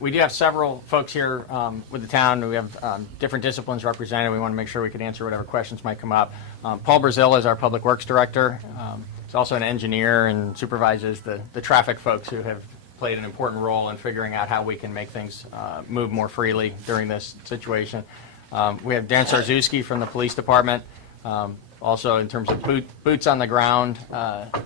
We do have several folks here with the town. We have different disciplines represented. We want to make sure we can answer whatever questions might come up. Paul Brazil is our Public Works Director. He's also an engineer and supervises the traffic folks who have played an important role in figuring out how we can make things move more freely during this situation. We have Dan Sarzewski from the Police Department. Also, in terms of boots on the ground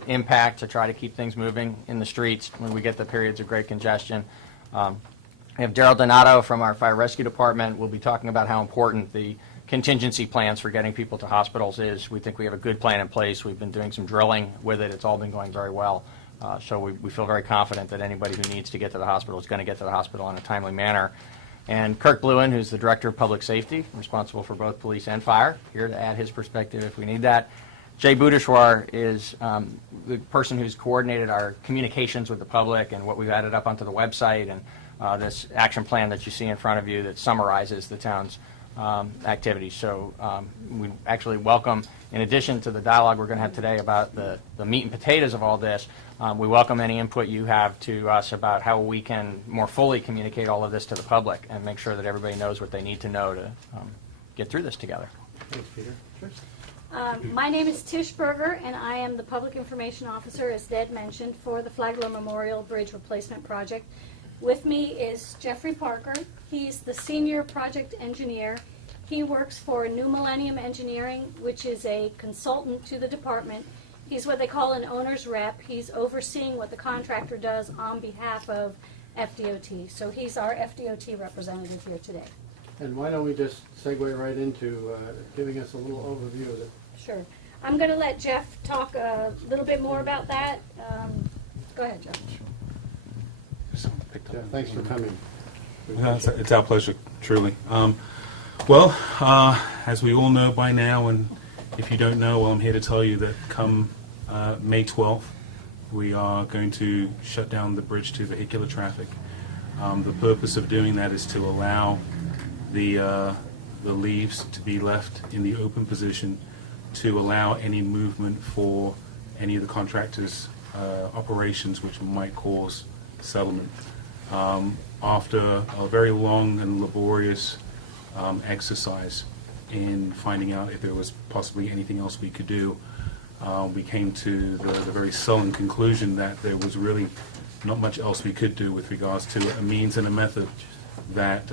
impact to try to keep things moving in the streets when we get the periods of great congestion. We have Daryl Donato from our Fire Rescue Department. We'll be talking about how important the contingency plans for getting people to hospitals is. We think we have a good plan in place. We've been doing some drilling with it. It's all been going very well. So we feel very confident that anybody who needs to get to the hospital is going to get to the hospital in a timely manner. And Kirk Bluen, who's the Director of Public Safety, responsible for both police and fire, here to add his perspective if we need that. Jay Budeshwar is the person who's coordinated our communications with the public and what we've added up onto the website and this action plan that you see in front of you that summarizes the town's activities. So we actually welcome, in addition to the dialogue we're going to have today about the meat and potatoes of all this, we welcome any input you have to us about how we can more fully communicate all of this to the public and make sure that everybody knows what they need to know to get through this together. Thanks, Peter. My name is Tish Berger, and I am the Public Information Officer, as Ned mentioned, for the Flagler Memorial Bridge Replacement Project. With me is Jeffrey Parker. He's the Senior Project Engineer. He works for New Millennium Engineering, which is a consultant to the department. He's what they call an owner's rep. He's overseeing what the contractor does on behalf of FDOT. So he's our FDOT representative here today. And why don't we just segue right into giving us a little overview of it. Sure. I'm going to let Jeff talk a little bit more about that. Go ahead, Jeff. Yeah, thanks for coming. It's our pleasure, truly. Well, as we all know by now, and if you don't know, well, I'm here to tell you that come May 12th, we are going to shut down the bridge to vehicular traffic. The purpose of doing that is to allow the leaves to be left in the open position to allow any movement for any of the contractors' operations which might cause settlement. After a very long and laborious exercise in finding out if there was possibly anything else we could do, we came to the very sullen conclusion that there was really not much else we could do with regards to a means and a method that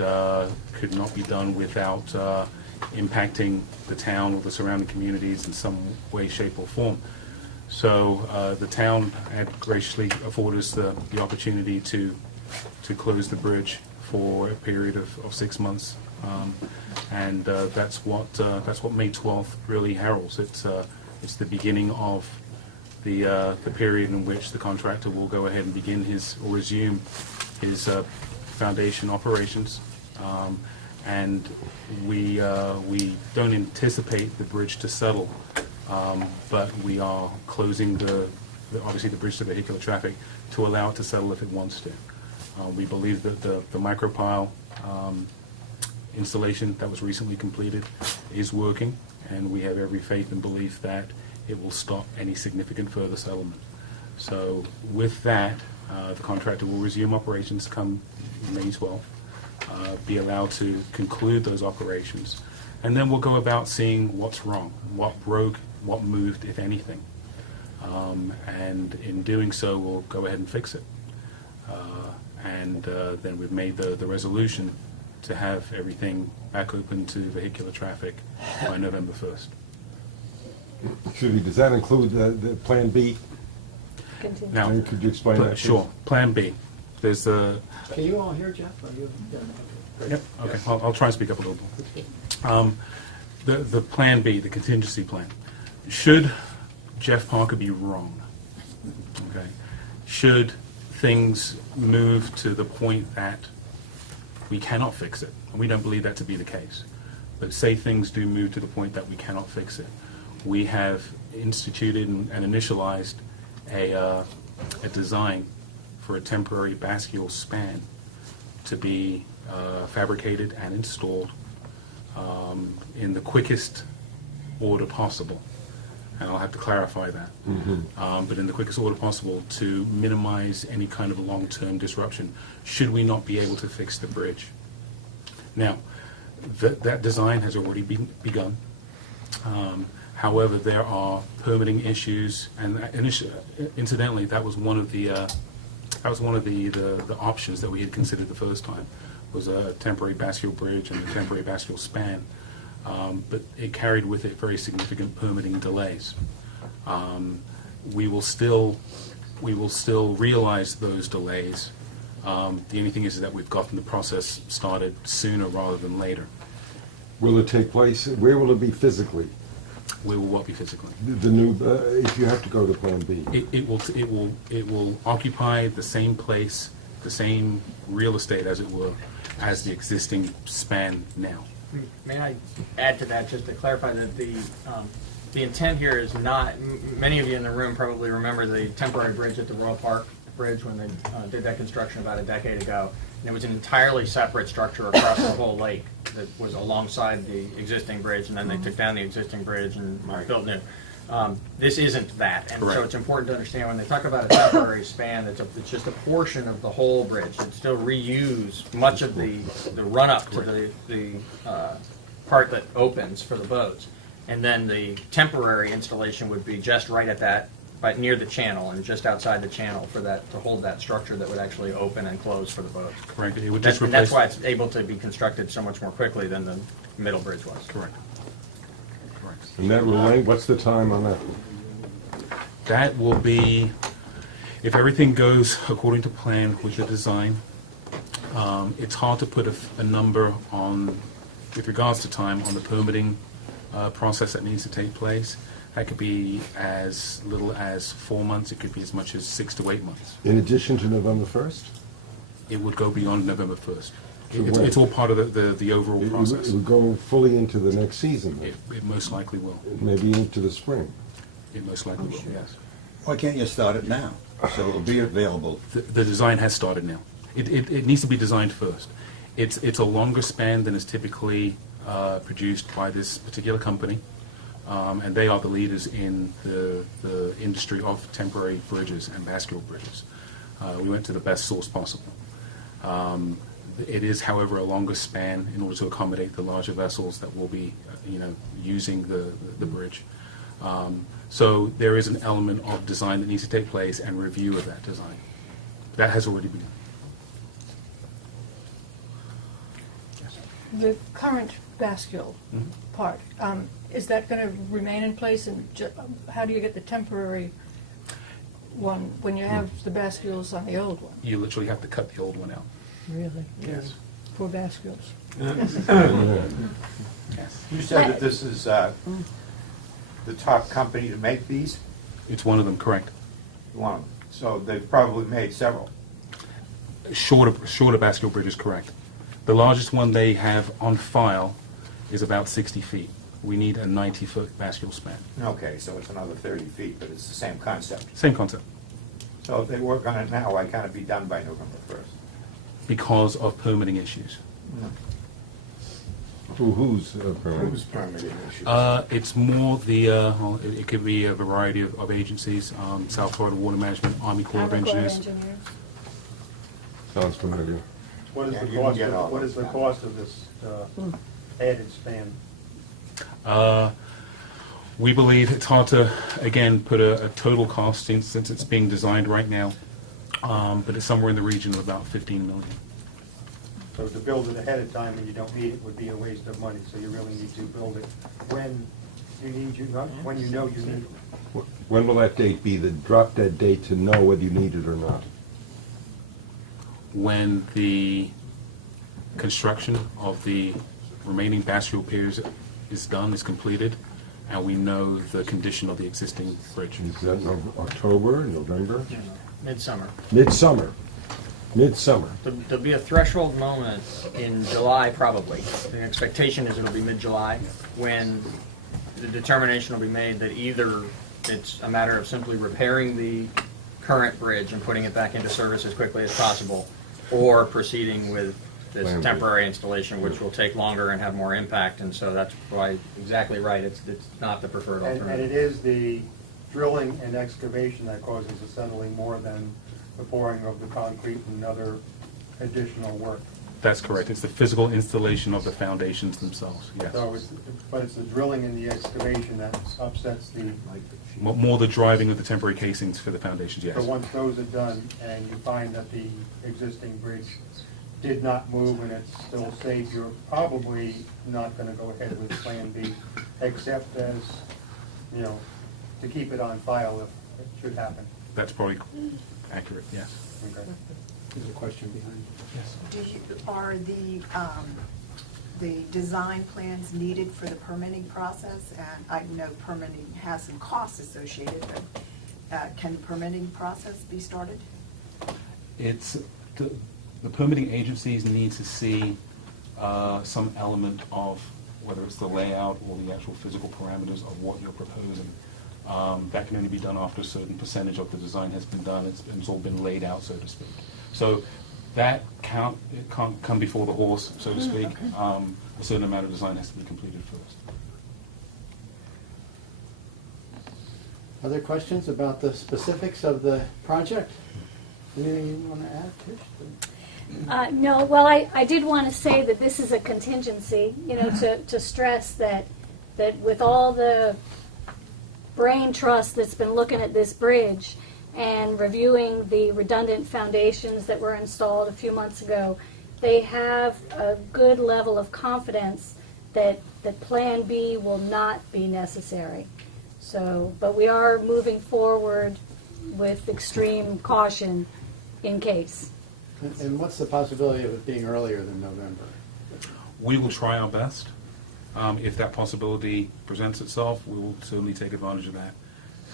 could not be done without impacting the town or the surrounding communities in some way, shape, or form. So the town had graciously afforded us the opportunity to close the bridge for a period of 6 months, and that's what May 12th really heralds. It's the beginning of the period in which the contractor will go ahead and begin resume his foundation operations, and we don't anticipate the bridge to settle, but we are closing obviously the bridge to vehicular traffic to allow it to settle if it wants to. We believe that the micropile installation that was recently completed is working, and we have every faith and belief that it will stop any significant further settlement. So with that, the contractor will resume operations come May 12th, be allowed to conclude those operations, and then we'll go about seeing what's wrong, what broke, what moved, if anything. And in doing so, we'll go ahead and fix it. And then we've made the resolution to have everything back open to vehicular traffic by November 1st. Excuse me, does that include the Plan B? Continue. Now, Could you explain that? sure. Plan B. There's the. Can you all hear Jeff? Are you? Yeah, okay. Yep. Okay. I'll try and speak up a little bit. The Plan B, the contingency plan. Should Jeff Parker be wrong? Okay. Should things move to the point that we cannot fix it, and we don't believe that to be the case, but say things do move to the point that we cannot fix it, we have instituted and initialized a design for a temporary bascule span to be fabricated and installed in the quickest order possible. and I'll have to clarify that. But in the quickest order possible to minimize any kind of long-term disruption, should we not be able to fix the bridge. Now, that design has already begun. However, there are permitting issues, and incidentally, that was one of the options that we had considered the first time, was a temporary bascule bridge and a temporary bascule span. But it carried with it very significant permitting delays. We will still realize those delays. The only thing is that we've gotten the process started sooner rather than later. Will it take place, where will it be physically? We will what be physically? The new, if you have to go to Plan B? It will occupy the same place, the same real estate, as it were, as the existing span now. May I add to that, just to clarify that the intent here is not, many of you in the room probably remember the temporary bridge at the Royal Park Bridge when they did that construction about a decade ago. And it was an entirely separate structure across the whole lake that was alongside the existing bridge, and then they took down the existing bridge and built new. This isn't that, and Correct. so it's important to understand when they talk about a temporary span, it's just a portion of the whole bridge. It still reuse much of the run-up to the part that opens for the boats. And then the temporary installation would be just right at that, right near the channel and just outside the channel for that, to hold that structure that would actually open and close for the boats. Correct. It would That's, just and replace. that's why it's able to be constructed so much more quickly than the middle bridge was. Correct. Correct. And that will, what's the time on that? That will be, if everything goes according to plan with the design. It's hard to put a number on, with regards to time, on the permitting process that needs to take place. That could be as little as 4 months. It could be as much as 6 to 8 months. In addition to November 1st? It would go beyond November 1st. To It's, when? it's all part of the overall It process. will go fully into the next season, then? It most likely will. Maybe into the spring? It most likely will, yes. Why can't you start it now? So it'll be available. The design has started now. It needs to be designed first. It's a longer span than is typically produced by this particular company, and they are the leaders in the industry of temporary bridges and bascule bridges. We went to the best source possible. It is, however, a longer span in order to accommodate the larger vessels that will be, using the bridge. So there is an element of design that needs to take place and review of that design. That has already begun. The current bascule part, is that going to remain in place, and how do you get the temporary one when you have the bascules on the old one? You literally have to cut the old one out. Really? Yes. Poor bascules. Yes. You said that this is the top company to make these? It's one of them, correct. One of them. So they've probably made several. Shorter bascule bridge is correct. The largest one they have on file is about 60 feet. We need a 90-foot bascule span. Okay, so it's another 30 feet, but it's the same concept. Same concept. So if they work on it now, why can't it be done by November 1st? Because of permitting issues. Who's permitting? Who's permitting issues? It's more the, it could be a variety of agencies, South Florida Water Management, Army Corps of Army Corps of Engineers. Engineers. Sounds familiar. What is Yeah, the you can cost get all of, what those is the done. cost of this added span? We believe it's hard to, again, put a total cost since it's being designed right now, but it's somewhere in the region of about $15 million. So to build it ahead of time and you don't need it would be a waste of money, so you really need to build it when you need, when you know you need it. When will that date be, the drop dead date to know whether you need it or not? When the construction of the remaining bascule piers is done, is completed, and we know the condition of the existing bridge. Is that October, November? Midsummer. Midsummer. Midsummer. There'll be a threshold moment in July, probably. The expectation is it'll be mid-July, when the determination will be made that either it's a matter of simply repairing the current bridge and putting it back into service as quickly as possible, or proceeding with this Plan B. temporary installation, which will take longer and have more impact, and so that's why, exactly right, it's not the preferred And alternative. it is the drilling and excavation that causes the settling more than the pouring of the concrete and other additional work. That's correct. It's the physical installation of the foundations themselves, yes. So but it's the drilling and the excavation that upsets the, More the driving of the temporary casings for the foundations, yes. so once those are done and you find that the existing bridge did not move and it's still safe, you're probably not gonna go ahead with Plan B, except as, you know, to keep it on file if it should happen. That's probably accurate, yes. Okay. There's a question behind. Are the design plans needed for the permitting process? And I know permitting has some costs associated, but can the permitting process be started? It's, the permitting agencies need to see some element of, whether it's the layout or the actual physical parameters of what you're proposing. That can only be done after a certain percentage of the design has been done, it's all been laid out, so to speak. So that can't come before the horse, so to speak. A certain amount of design has to be completed first. Other questions about the specifics of the project? Anything you want to add, Tish? No, well, I did want to say that this is a contingency, you know, to stress that with all the brain trust that's been looking at this bridge and reviewing the redundant foundations that were installed a few months ago, they have a good level of confidence that Plan B will not be necessary. So, but we are moving forward with extreme caution in case. And what's the possibility of it being earlier than November? We will try our best. If that possibility presents itself, we will certainly take advantage of that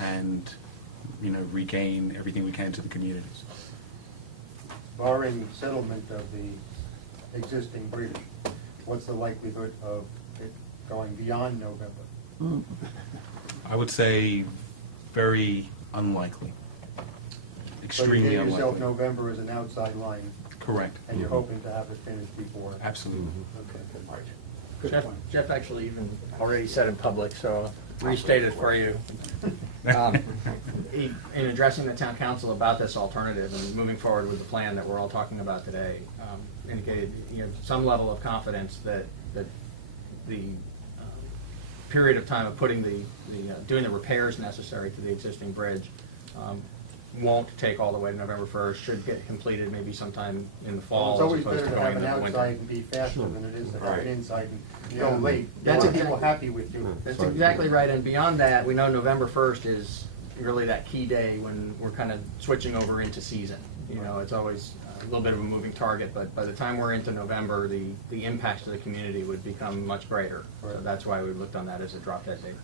and, you know, regain everything we can to the communities. Barring settlement of the existing bridge, what's the likelihood of it going beyond November? I would say very unlikely. Extremely So you give yourself unlikely. November as an outside line, Correct. and you're hoping to have it finished before. Absolutely. Okay, good. Good point. Jeff actually even already said in public, so restate it for you. In addressing the town council about this alternative and moving forward with the plan that we're all talking about today, indicated, you know, some level of confidence that the period of time of putting doing the repairs necessary to the existing bridge won't take all the way to November 1st, should get completed maybe sometime in the fall It's always as opposed better to to going have into an the winter. outside and be faster than it is to have Right. an inside and go late. You That's want people exactly- happy with you. That's exactly right, and beyond that, we know November 1st is really that key day when we're kind of switching over into season. You know, it's always a little bit of a moving target, but by the time we're into November, the impacts to the community would become much greater. So that's why we looked on that as a drop dead date.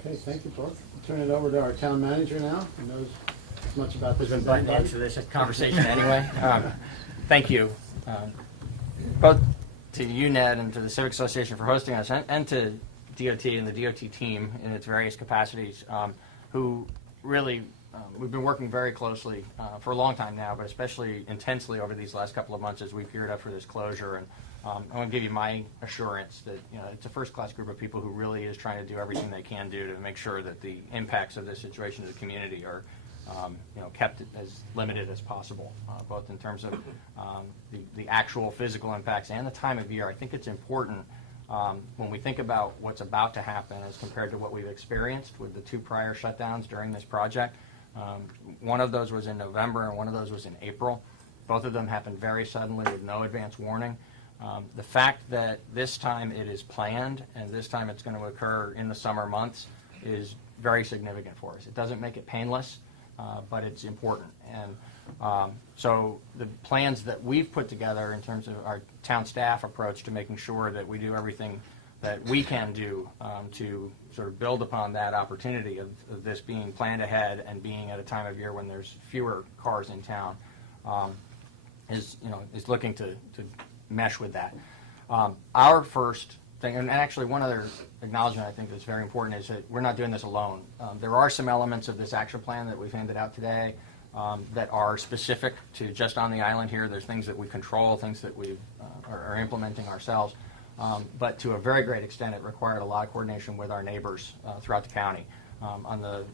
Okay, thank you both. I'll turn it over to our town manager now, who knows as much about this We've been as butting anybody. into this conversation anyway. Thank you, both to you, Ned, and to the Civic Association for hosting us, and to DOT and the DOT team in its various capacities, who really, we've been working very closely for a long time now, but especially intensely over these last couple of months as we've geared up for this closure. And I want to give you my assurance that, you know, it's a first-class group of people who really is trying to do everything they can do to make sure that the impacts of this situation to the community are, you know, kept as limited as possible, both in terms of the actual physical impacts and the time of year. I think it's important when we think about what's about to happen as compared to what we've experienced with the two prior shutdowns during this project. One of those was in November and one of those was in April. Both of them happened very suddenly with no advance warning. The fact that this time it is planned and this time it's going to occur in the summer months is very significant for us. It doesn't make it painless, but it's important. And so the plans that we've put together in terms of our town staff approach to making sure that we do everything that we can do to sort of build upon that opportunity of this being planned ahead and being at a time of year when there's fewer cars in town is looking to mesh with that. Our first thing, and actually one other acknowledgement I think that's very important, is that we're not doing this alone. There are some elements of this action plan that we've handed out today that are specific to just on the island here. There's things that we control, things that we are implementing ourselves. But to a very great extent, it required a lot of coordination with our neighbors throughout the county. On the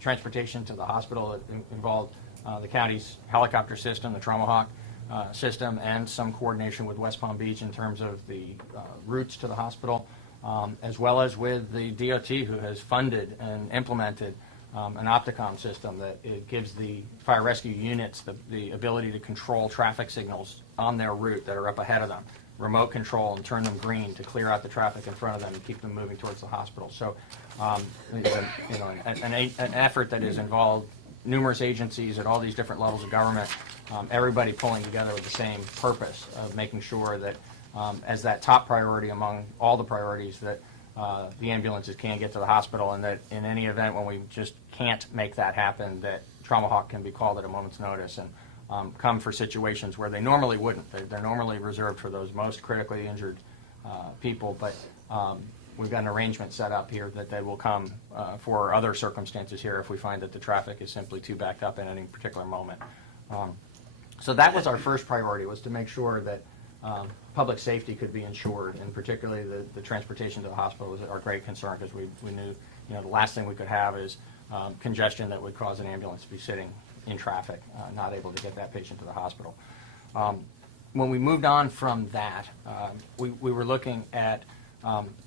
transportation to the hospital, it involved the county's helicopter system, the Traumahawk system, and some coordination with West Palm Beach in terms of the routes to the hospital, as well as with the DOT, who has funded and implemented an Opticom system that it gives the fire rescue units the ability to control traffic signals on their route that are up ahead of them, remote control and turn them green to clear out the traffic in front of them and keep them moving towards the hospital. So it's an effort that has involved numerous agencies at all these different levels of government, everybody pulling together with the same purpose of making sure that as that top priority among all the priorities, that the ambulances can get to the hospital, and that in any event when we just can't make that happen, that Traumahawk can be called at a moment's notice and come for situations where they normally wouldn't. They're normally reserved for those most critically injured people, but we've got an arrangement set up here that they will come for other circumstances here if we find that the traffic is simply too backed up in any particular moment. So that was our first priority, was to make sure that public safety could be ensured, and particularly the transportation to the hospital was our great concern, because we knew, the last thing we could have is congestion that would cause an ambulance to be sitting in traffic, not able to get that patient to the hospital. When we moved on from that, we were looking at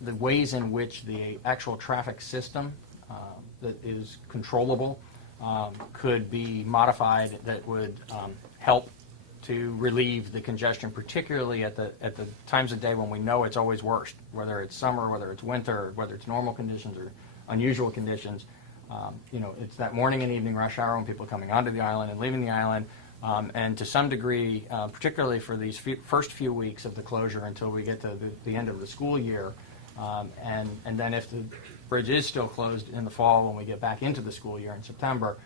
the ways in which the actual traffic system that is controllable could be modified that would help to relieve the congestion, particularly at the times of day when we know it's always worst, whether it's summer, whether it's winter, whether it's normal conditions or unusual conditions. It's that morning and evening rush hour when people are coming onto the island and leaving the island, and to some degree, particularly for these first few weeks of the closure until we get to the end of the school year, and then if the bridge is still closed in the fall when we get back into the school year in September,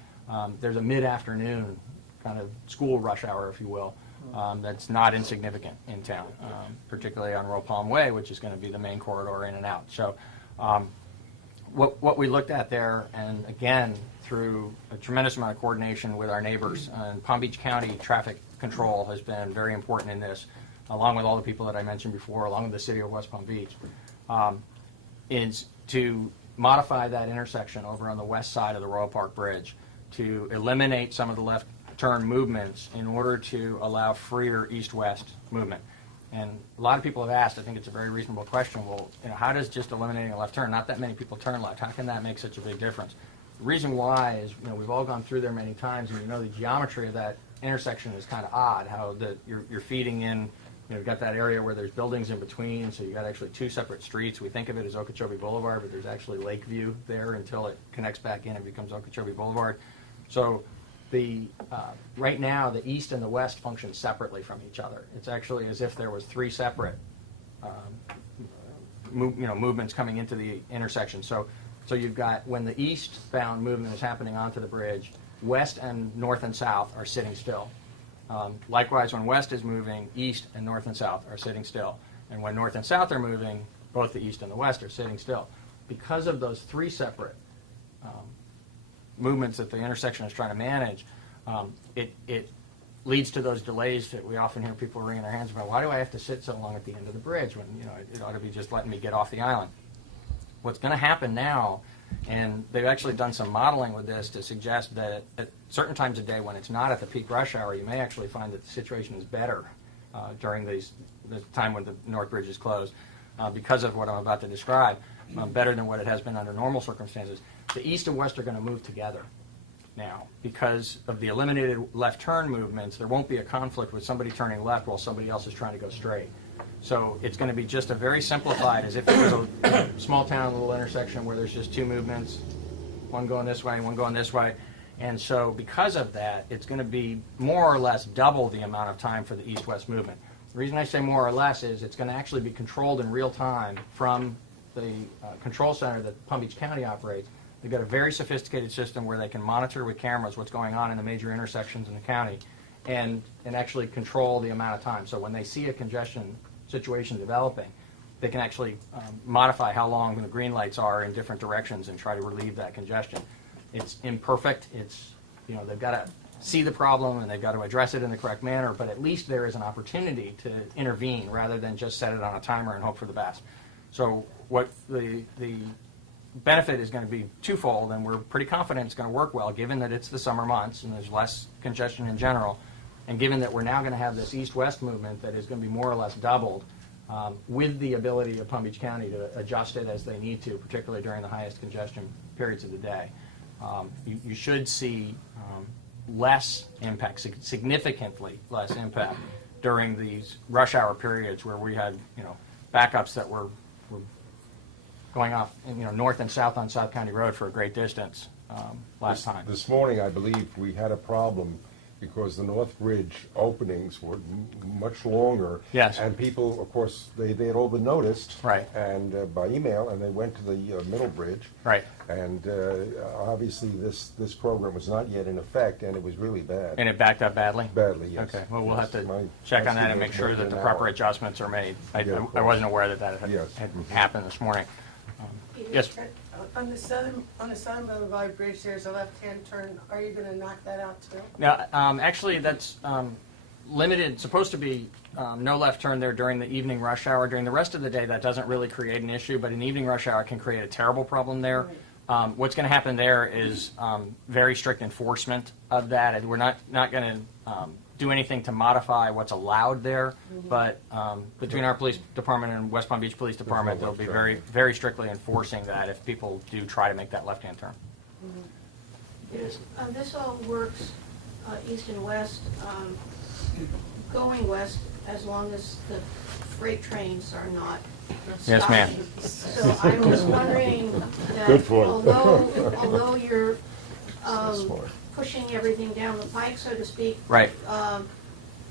there's a mid-afternoon kind of school rush hour, if you will, that's not insignificant in town, particularly on Royal Palm Way, which is going to be the main corridor in and out. So what we looked at there, and again, through a tremendous amount of coordination with our neighbors, and Palm Beach County Traffic Control has been very important in this, along with all the people that I mentioned before, along with the city of West Palm Beach, is to modify that intersection over on the west side of the Royal Park Bridge to eliminate some of the left turn movements in order to allow freer east-west movement. And a lot of people have asked, I think it's a very reasonable question, well, how does just eliminating a left turn, not that many people turn left, how can that make such a big difference? The reason why is, we've all gone through there many times, and the geometry of that intersection is kind of odd, how you're feeding in, you've got that area where there's buildings in between, so you've got actually two separate streets. We think of it as Okeechobee Boulevard, but there's actually Lakeview there until it connects back in and becomes Okeechobee Boulevard. So right now, the east and the west function separately from each other. It's actually as if there was three separate movements coming into the intersection. So you've got, when the eastbound movement is happening onto the bridge, west and north and south are sitting still. Likewise, when west is moving, east and north and south are sitting still. And when north and south are moving, both the east and the west are sitting still. Because of those three separate movements that the intersection is trying to manage, it leads to those delays that we often hear people wringing their hands about. Why do I have to sit so long at the end of the bridge when it ought to be just letting me get off the island? What's going to happen now, and they've actually done some modeling with this to suggest that at certain times of day when it's not at the peak rush hour, you may actually find that the situation is better during the time when the North Bridge is closed because of what I'm about to describe, better than what it has been under normal circumstances. The east and west are going to move together now because of the eliminated left turn movements. There won't be a conflict with somebody turning left while somebody else is trying to go straight. So it's going to be just a very simplified, as if it was a small town little intersection where there's just two movements, one going this way and one going this way. And so because of that, it's going to be more or less double the amount of time for the east-west movement. The reason I say more or less is it's going to actually be controlled in real time from the control center that Palm Beach County operates. They've got a very sophisticated system where they can monitor with cameras what's going on in the major intersections in the county and actually control the amount of time. So when they see a congestion situation developing, they can actually modify how long the green lights are in different directions and try to relieve that congestion. It's imperfect. They've got to see the problem and they've got to address it in the correct manner, but at least there is an opportunity to intervene rather than just set it on a timer and hope for the best. So what the benefit is going to be twofold, and we're pretty confident it's going to work well, given that it's the summer months and there's less congestion in general, and given that we're now going to have this east-west movement that is going to be more or less doubled, with the ability of Palm Beach County to adjust it as they need to, particularly during the highest congestion periods of the day. You should see less impact, significantly less impact during these rush hour periods where we had, backups that were going off, north and south on South County Road for a great distance last time. This morning, I believe, we had a problem because the North Bridge openings were much longer. Yes. And people, of course, they had all been noticed. Right. And by email, and they went to the Middle Bridge. Right. And obviously, this program was not yet in effect, and it was really bad. And it backed up badly? Badly, yes. Okay, well, we'll Yes. have to My check on that and estimate make was sure within that the an proper hour. adjustments are made. Yeah, of I course. wasn't aware that had Yes. happened this morning. Yes. On the Southern Boulevard Bridge, there's a left-hand turn. Are you going to knock that out too? Now, actually, that's limited, supposed to be no left turn there during the evening rush hour. During the rest of the day, that doesn't really create an issue, but an evening rush hour can create a terrible problem there. What's going to happen there is very strict enforcement of that, and we're not going to do anything to modify what's allowed there, but between our police department and West Palm Beach Police Department, they'll be very, very strictly enforcing that if people do try to make that left-hand turn. This all works east and west, going west, as long as the freight trains are not Yes, ma'am. stopping. So I was wondering Good that point. although you're pushing everything down the pike, so to speak, Right.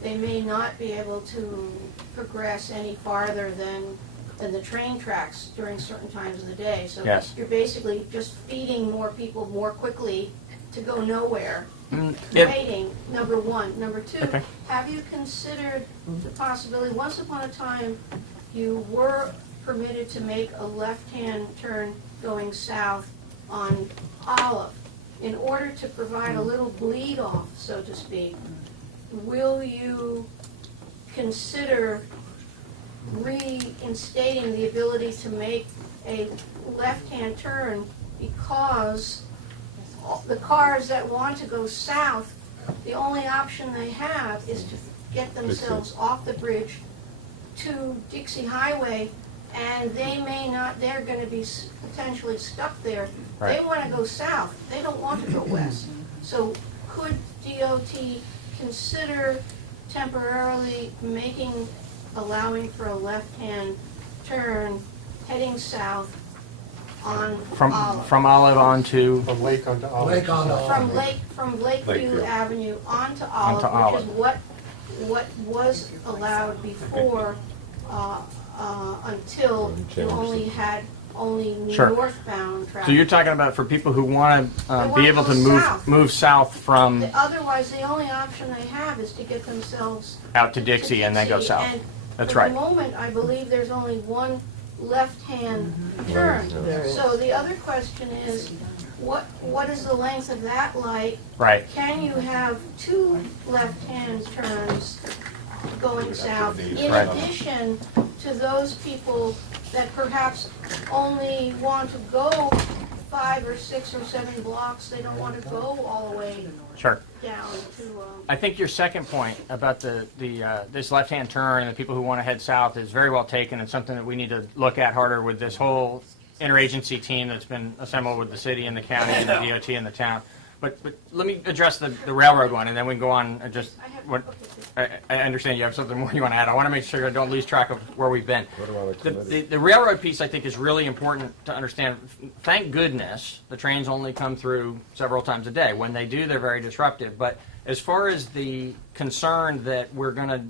they may not be able to progress any farther than the train tracks during certain times of the day. So Yes. you're basically just feeding more people more quickly to go nowhere. Yep. Waiting, number one. Number two, Okay. have you considered the possibility, once upon a time, you were permitted to make a left-hand turn going south on Olive. In order to provide a little bleed-off, so to speak, will you consider reinstating the ability to make a left-hand turn, because the cars that want to go south, the only option they have is to get themselves off the bridge to Dixie Highway, and they're going to be potentially stuck there. Right. They want to go south, they don't want to go west. So could DOT consider temporarily allowing for a left-hand turn heading south on Olive? From Olive on to From Lake onto Olive. From Lakeview Lakeview. Avenue onto Olive, Onto which is what was allowed before, until you only had Sure. northbound traffic. So you're talking about for people who want to They be wanna able go to south. move south from Otherwise, the only option they have is to get themselves out to Dixie and then go Dixie. south. And That's for right. the moment, I believe there's only one left-hand turn. So the other question is, what is the length of that light? Right. Can you have two left-hand turns going south, in Right. addition to those people that perhaps only want to go 5 or 6 or 7 blocks, they don't want to go all the way Sure. down to, I think your second point about this left-hand turn and the people who want to head south is very well taken, and something that we need to look at harder with this whole interagency team that's been assembled with the city and the county and the DOT and the town. But let me address the railroad one, and then we can go on and just. I understand you have something more you want to add. I want to make sure I don't lose track of where we've been. What about a committee? The railroad piece, I think, is really important to understand. Thank goodness the trains only come through several times a day. When they do, they're very disruptive. But as far as the concern that we're going to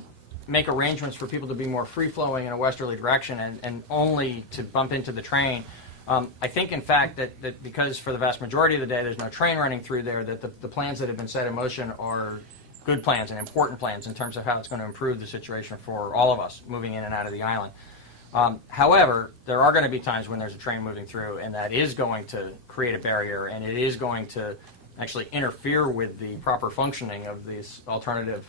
make arrangements for people to be more free-flowing in a westerly direction and only to bump into the train, I think, in fact, that because for the vast majority of the day there's no train running through there, that the plans that have been set in motion are good plans and important plans in terms of how it's going to improve the situation for all of us moving in and out of the island. However, there are going to be times when there's a train moving through, and that is going to create a barrier, and it is going to actually interfere with the proper functioning of this alternative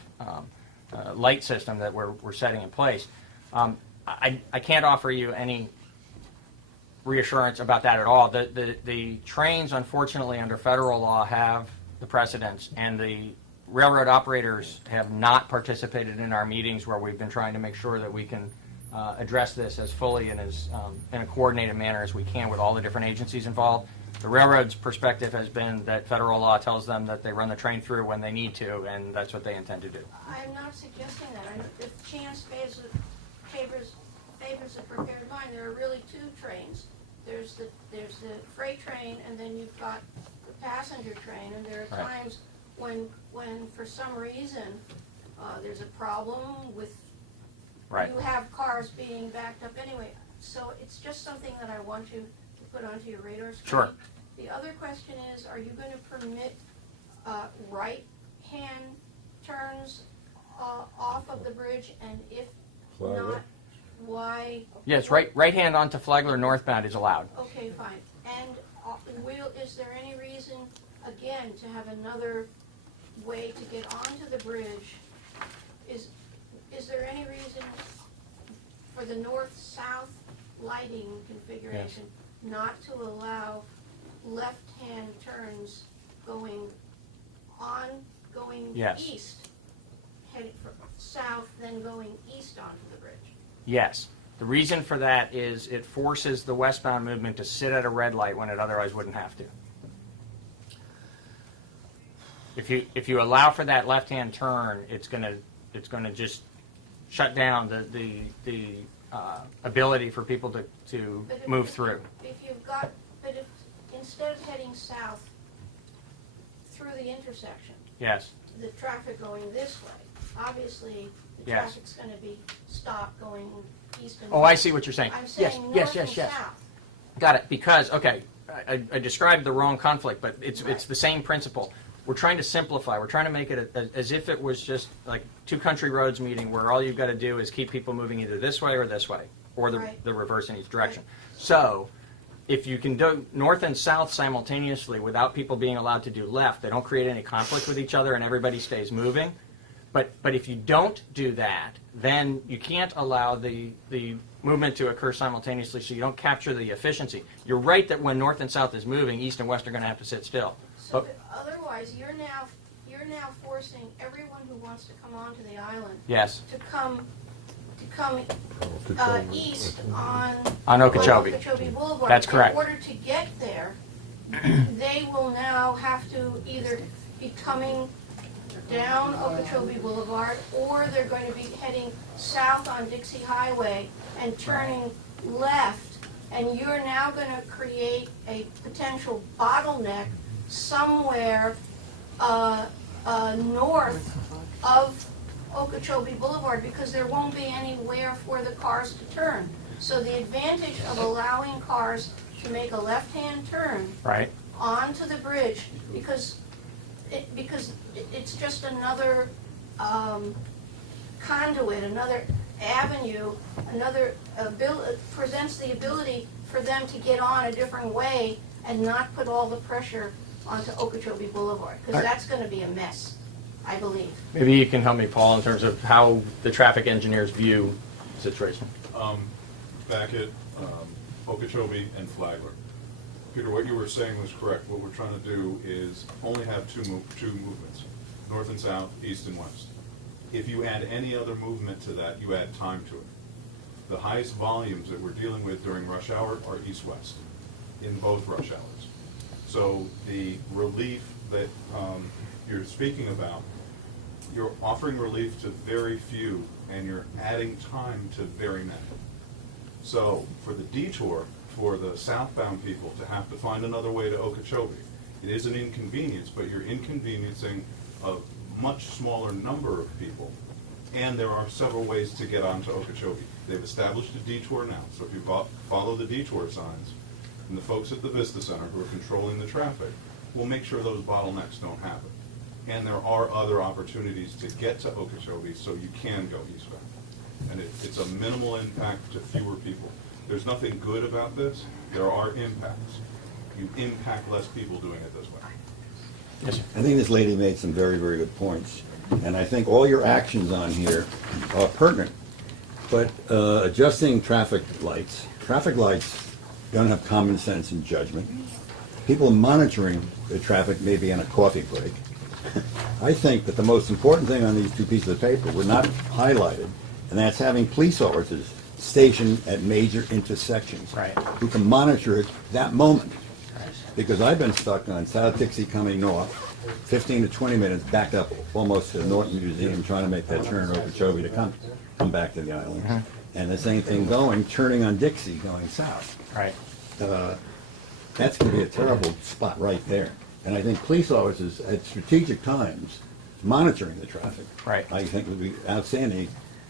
light system that we're setting in place. I can't offer you any reassurance about that at all. The trains, unfortunately, under federal law, have the precedence, and the railroad operators have not participated in our meetings where we've been trying to make sure that we can address this as fully and as in a coordinated manner as we can with all the different agencies involved. The railroad's perspective has been that federal law tells them that they run the train through when they need to, and that's what they intend to do. I'm not suggesting that. If chance favors a prepared mind, there are really two trains. There's the freight train, and then you've got the passenger train, and there are times when for some reason there's a problem with you have cars being backed up anyway. So it's just something that I want you to put onto your radar screen. Sure. The other question is, are you going to permit right-hand turns off of the bridge, and if Flagler. not, why? Yes, right hand onto Flagler northbound is allowed. Okay, fine. And is there any reason, again, to have another way to get onto the bridge? Is there any reason for the north-south lighting configuration not to allow left-hand turns going east, heading south, then going east onto the bridge? Yes. The reason for that is it forces the westbound movement to sit at a red light when it otherwise wouldn't have to. If you allow for that left-hand turn, it's going to just shut down the ability for people to move through. If instead of heading south through the intersection, Yes. the traffic going this way, obviously the Yes. traffic's going to be stopped going east and Oh, west. I see what you're saying. I'm saying yes, north and yes. south. Got it. Because, okay, I described the wrong conflict, but it's the same principle. We're trying to simplify. We're trying to make it as if it was just like two country roads meeting where all you've got to do is keep people moving either this way, or the reverse in each direction. Right. So if you can do north and south simultaneously without people being allowed to do left, they don't create any conflict with each other and everybody stays moving. But if you don't do that, then you can't allow the movement to occur simultaneously, so you don't capture the efficiency. You're right that when north and south is moving, east and west are going to have to sit still. So otherwise, you're now forcing everyone who wants to come onto the island to come east on Okeechobee Boulevard. That's correct. In order to get there, they will now have to either be coming down Okeechobee Boulevard, or they're going to be heading south on Dixie Highway and turning left, and you're now going to create a potential bottleneck somewhere north of Okeechobee Boulevard, because there won't be anywhere for the cars to turn. So the advantage of allowing cars to make a left-hand turn onto the bridge, because it's just another conduit, another avenue, presents the ability for them to get on a different way and not put all the pressure onto Okeechobee Boulevard, because that's going to be a mess, I believe. Maybe you can help me, Paul, in terms of how the traffic engineers view the situation. Back at Okeechobee and Flagler. Peter, what you were saying was correct. What we're trying to do is only have two movements, north and south, east and west. If you add any other movement to that, you add time to it. The highest volumes that we're dealing with during rush hour are east-west in both rush hours. So the relief that you're speaking about, you're offering relief to very few, and you're adding time to very many. So for the detour, for the southbound people to have to find another way to Okeechobee, it is an inconvenience, but you're inconveniencing a much smaller number of people, and there are several ways to get onto Okeechobee. They've established a detour now, so if you follow the detour signs, and the folks at the Vista Center who are controlling the traffic will make sure those bottlenecks don't happen. And there are other opportunities to get to Okeechobee so you can go eastbound. And it's a minimal impact to fewer people. There's nothing good about this. There are impacts. You impact less people doing it this way. Yes, sir. I think this lady made some very, very good points, and I think all your actions on here are pertinent. But adjusting traffic lights don't have common sense and judgment. People monitoring the traffic maybe on a coffee break. I think that the most important thing on these two pieces of paper were not highlighted, and that's having police officers stationed at major intersections Right. who can monitor it that moment. Because I've been stuck on South Dixie coming north, 15 to 20 minutes backed up almost to the Norton Museum trying to make that turn over Chovy to come back to the island. And the same thing turning on Dixie going south. Right. That's going to be a terrible spot right there. And I think police officers at strategic times monitoring the traffic, Right. I think would be outstanding.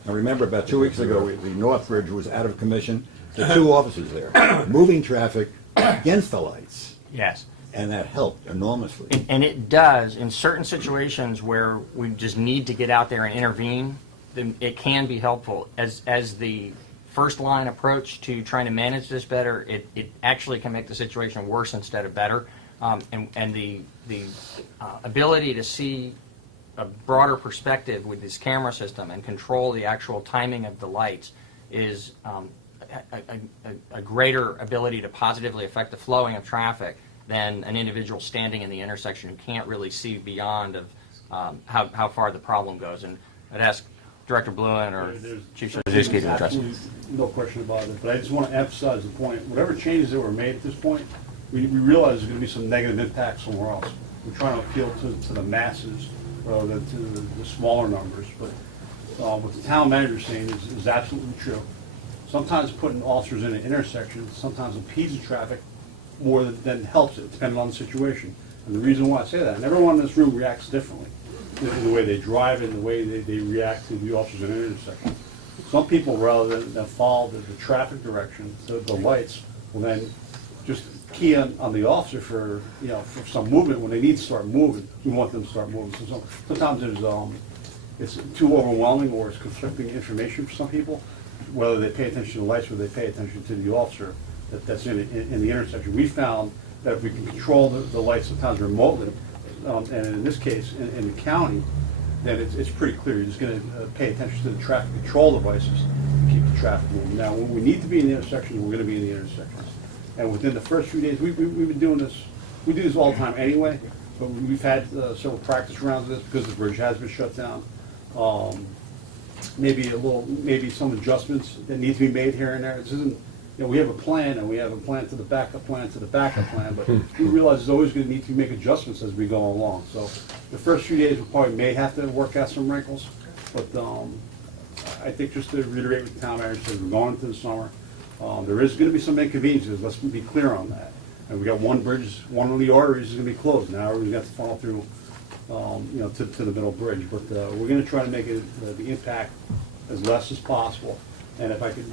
I remember about 2 weeks ago, the North Bridge was out of commission. There were 2 officers there, moving traffic against the lights, Yes. and that helped enormously. And it does, in certain situations where we just need to get out there and intervene, then it can be helpful. As the first line approach to trying to manage this better, it actually can make the situation worse instead of better. And the ability to see a broader perspective with this camera system and control the actual timing of the lights is a greater ability to positively affect the flowing of traffic than an individual standing in the intersection who can't really see beyond of how far the problem goes. And I'd ask Director Bluen or Chief Szewski to address it. No question about it, but I just want to emphasize the point. Whatever changes that were made at this point, we realize there's going to be some negative impacts somewhere else. We're trying to appeal to the masses rather than to the smaller numbers. But what the town manager is saying is absolutely true. Sometimes putting officers in an intersection sometimes impedes the traffic more than helps it, depending on the situation. And the reason why I say that, and everyone in this room reacts differently. The way they drive and the way they react to the officers in an intersection. Some people, rather than follow the traffic direction, the lights, will then just key on the officer for some movement when they need to start moving. We want them to start moving. So sometimes it's too overwhelming or it's conflicting information for some people, whether they pay attention to the lights or they pay attention to the officer that's in the intersection. We found that if we can control the lights sometimes remotely, and in this case, in the county, then it's pretty clear. You're just going to pay attention to the traffic control devices to keep the traffic moving. Now, when we need to be in the intersections, we're going to be in the intersections. And within the first few days, we've been doing this. We do this all the time anyway, but we've had several practice rounds of this because the bridge has been shut down. Maybe some adjustments that need to be made here and there. This isn't. We have a plan, and we have a plan to the backup plan to the backup plan, but we realize there's always going to need to make adjustments as we go along. So the first few days we probably may have to work out some wrinkles, but I think just to reiterate what the town manager said, we're going into the summer. There is going to be some inconveniences. Let's be clear on that. And we got one bridge, one of the arteries is going to be closed. Now we're going to have to funnel through, to the middle bridge. But we're going to try to make it the impact as less as possible. And if I could,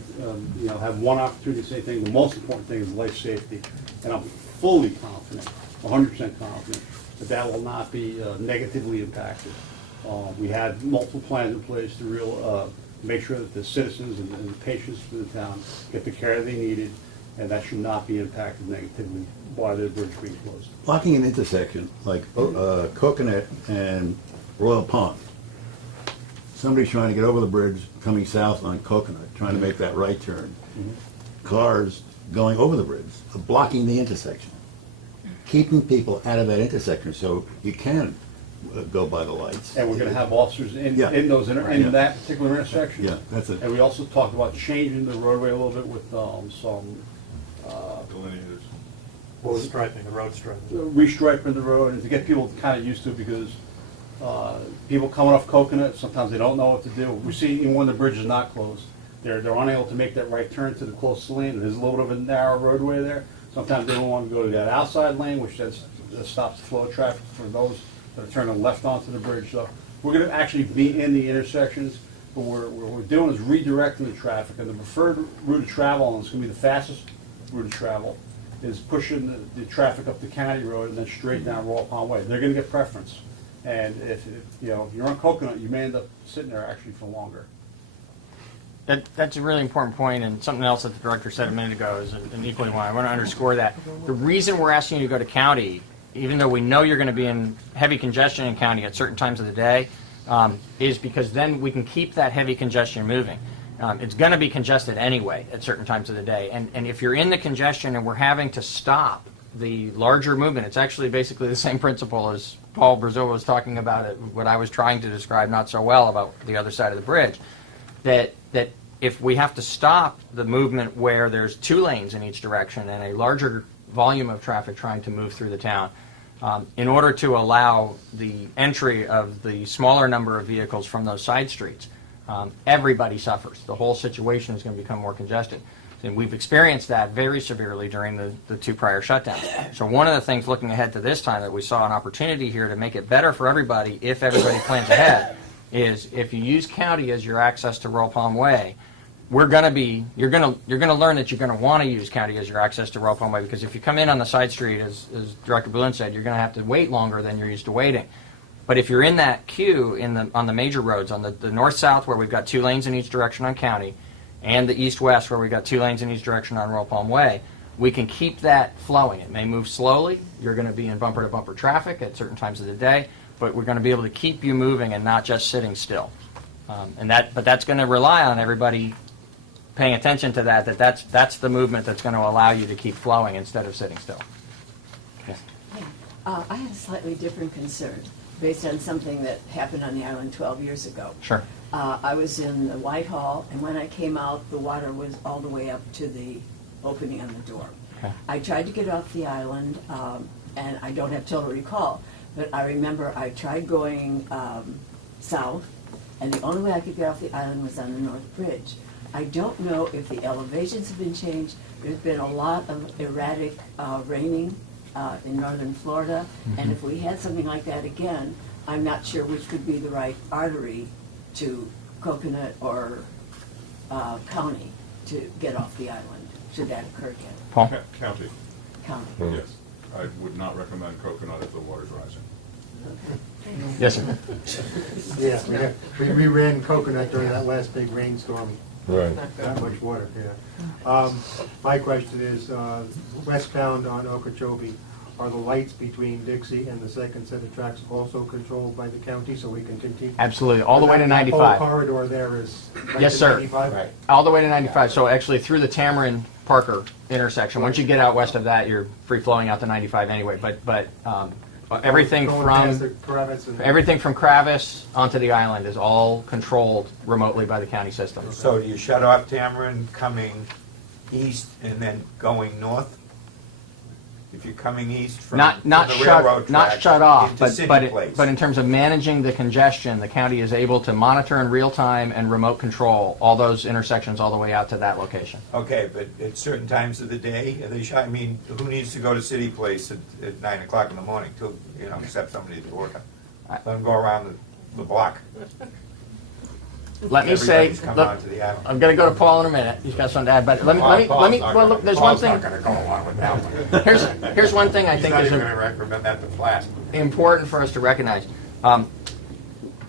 have one opportunity to say things, the most important thing is life safety. And I'm fully confident, 100% confident, that will not be negatively impacted. We had multiple plans in place to make sure that the citizens and the patients for the town get the care they needed, and that should not be impacted negatively by the bridge being closed. Blocking an intersection like Coconut and Royal Pond. Somebody's trying to get over the bridge coming south on Coconut, trying to make that right turn. Cars going over the bridge are blocking the intersection, keeping people out of that intersection so you can go by the lights. And we're going to have officers in that particular intersection. Yeah, that's it. And we also talked about changing the roadway a little bit with some Delineators. Striping, the road striping. restriping the road, and to get people kind of used to it, because people coming off Coconut, sometimes they don't know what to do. We see even when the bridge is not closed, they're unable to make that right turn to the closest lane. There's a little bit of a narrow roadway there. Sometimes they don't want to go to that outside lane, which that stops the flow of traffic for those that are turning left onto the bridge. So we're going to actually be in the intersections, but what we're doing is redirecting the traffic. And the preferred route of travel, and it's going to be the fastest route of travel, is pushing the traffic up the county road and then straight down Royal Pond Way. They're going to get preference. And if you're on Coconut, you may end up sitting there actually for longer. That's a really important point, and something else that the director said a minute ago is an equally one. I want to underscore that. The reason we're asking you to go to county even though we know you're going to be in heavy congestion in county at certain times of the day, is because then we can keep that heavy congestion moving. It's going to be congested anyway at certain times of the day. And if you're in the congestion and we're having to stop the larger movement, it's actually basically the same principle as Paul Brazil was talking about, what I was trying to describe not so well about the other side of the bridge, that if we have to stop the movement where there's 2 lanes in each direction and a larger volume of traffic trying to move through the town, in order to allow the entry of the smaller number of vehicles from those side streets, everybody suffers. The whole situation is going to become more congested. And we've experienced that very severely during the 2 prior shutdowns. So one of the things looking ahead to this time that we saw an opportunity here to make it better for everybody, if everybody plans ahead, is if you use county as your access to Royal Palm Way, you're going to learn that you're going to want to use county as your access to Royal Palm Way, because if you come in on the side street, as Director Boone said, you're going to have to wait longer than you're used to waiting. But if you're in that queue on the major roads, on the north-south where we've got 2 lanes in each direction on county, and the east-west where we've got 2 lanes in each direction on Royal Palm Way, we can keep that flowing. It may move slowly. You're going to be in bumper-to-bumper traffic at certain times of the day, but we're going to be able to keep you moving and not just sitting still. But that's going to rely on everybody paying attention to that's the movement that's going to allow you to keep flowing instead of sitting still. Yes. I had a slightly different concern based on something that happened on the island 12 years ago. Sure. I was in the Whitehall, and when I came out, the water was all the way up to the opening on the door. Okay. I tried to get off the island, and I don't have total recall, but I remember I tried going south, and the only way I could get off the island was on the North Bridge. I don't know if the elevations have been changed. There's been a lot of erratic raining in northern Florida, and if we had something like that again, I'm not sure which would be the right artery to Coconut or County to get off the island, should that occur again. Paul? County. County. Yes. I would not recommend Coconut if the water's rising. Yes, sir. Yeah, we ran Coconut during that last big rainstorm. Right. That much water, yeah. My question is, westbound on Okeechobee, are the lights between Dixie and the second set of tracks also controlled by the county so we can continue? Absolutely, all the way to That 95. whole corridor there is right Yes, to sir. 95? Right. All the way to 95. So actually through the Tamarind Parker intersection. Once you get out west of that, you're free flowing out to 95 anyway. But everything Going past from the crevice and- everything from Kravis onto the island is all controlled remotely by the county system. So do you shut off Tamarind coming east and then going north? If you're coming east from Not the railroad track shut off, into City but Place. in terms of managing the congestion, the county is able to monitor in real time and remote control all those intersections all the way out to that location. Okay, but at certain times of the day, are they shut? I mean, who needs to go to City Place at 9 o'clock in the morning to, except somebody to work? Let them go around the block. Let me say, Everybody's come look, onto the island. I'm going to go to Paul in a minute. He's got something to add, but let me. Well, look, there's one thing. Paul's not going to go along with that one. Here's one thing I He's think not is even going to recommend that to Flash. important for us to recognize.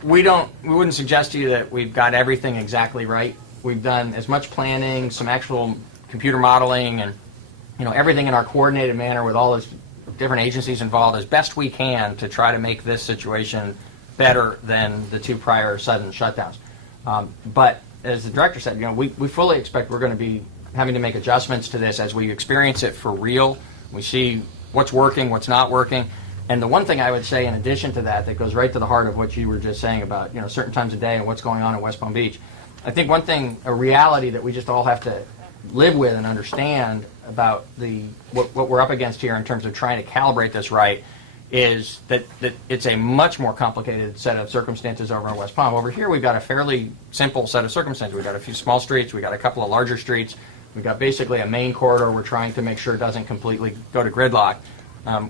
We wouldn't suggest to you that we've got everything exactly right. We've done as much planning, some actual computer modeling, and everything in our coordinated manner with all those different agencies involved as best we can to try to make this situation better than the 2 prior sudden shutdowns. But as the director said, we fully expect we're going to be having to make adjustments to this as we experience it for real. We see what's working, what's not working. And the one thing I would say in addition to that goes right to the heart of what you were just saying about certain times of day and what's going on in West Palm Beach, I think one thing, a reality that we just all have to live with and understand about what we're up against here in terms of trying to calibrate this right is that it's a much more complicated set of circumstances over in West Palm. Over here, we've got a fairly simple set of circumstances. We've got a few small streets. We've got a couple of larger streets. We've got basically a main corridor we're trying to make sure doesn't completely go to gridlock.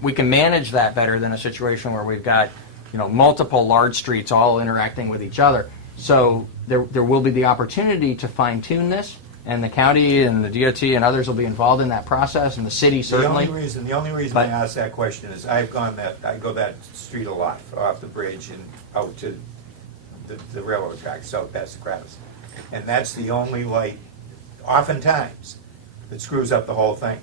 We can manage that better than a situation where we've got multiple large streets all interacting with each other. So there will be the opportunity to fine-tune this, and the county and the DOT and others will be involved in that process, and the city certainly. The only reason I ask that question is I go that street a lot, off the bridge and out to the railroad track, south past the Kravis. And that's the only light, oftentimes, that screws up the whole thing.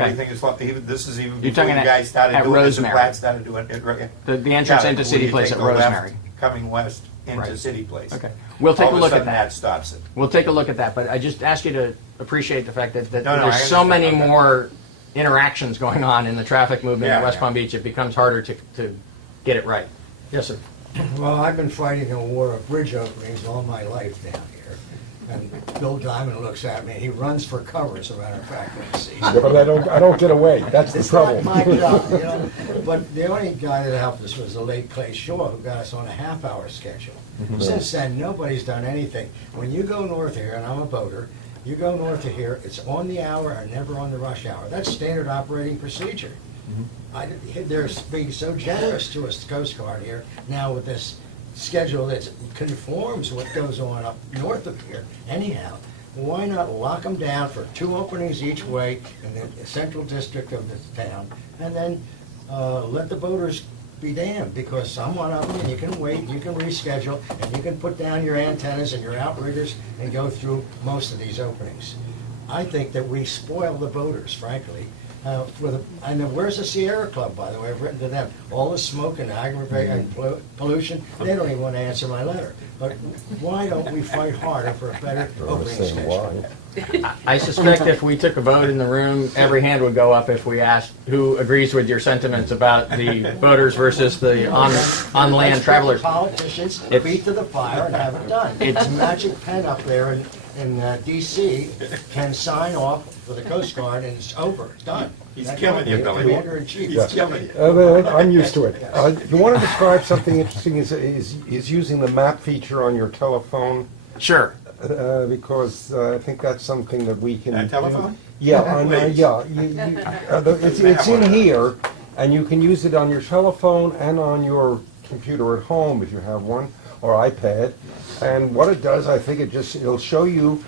Everything is, this is even You're before you talking guys started at doing this, and Rosemary. Platt started doing it. Right? The entrance Yeah, into where City you Place take at the left Rosemary. Coming west into Right. City Place. Okay. We'll take All a of look at sudden that. stops it. We'll take a look at that, but I just ask you to appreciate the fact that No, I there's so many understand. more interactions going on in the traffic movement in Yeah, West yeah. Palm Beach. It becomes harder to get it right. Yes, sir. Well, I've been fighting a war of bridge openings all my life down here. And Bill Diamond looks at me, he runs for cover, as a matter of fact, when he sees me. But I don't get away, that's the It's not trouble. my job, you know. But the only guy that helped us was the late Clay Shaw, who got us on a half-hour schedule. Since then, nobody's done anything. When you go north of here, and I'm a boater, you go north of here, it's on the hour and never on the rush hour. That's standard operating procedure. They're being so generous to us, the Coast Guard here, now with this schedule that conforms what goes on up north of here anyhow. Why not lock them down for 2 openings each way in the central district of the town, and then let the boaters be damned, because I'm one of them, and you can wait, you can reschedule, and you can put down your antennas and your outriggers and go through most of these openings. I think that we spoil the boaters, frankly. And where's the Sierra Club, by the way? I've written to them. All the smoke and aggravating pollution, they don't even want to answer my letter. But why don't we fight harder for a better opening schedule? I suspect if we took a vote in the room, every hand would go up if we asked who agrees with your sentiments about the boaters versus the on-land travelers. Politicians feet to the fire and have it done. It's- The magic pen up there in D.C. can sign off for the Coast Guard and it's over, it's done. He's killing you, Billy. Commander-in-Chief. He's killing you. I'm used to it. You want to describe something interesting, is using the map feature on your telephone? Sure. Because I think that's something that we can do. Telephone? Yeah, Please. it's in here, and you can use it on your telephone and on your computer at home if you have one, or iPad. And what it does, I think it'll show you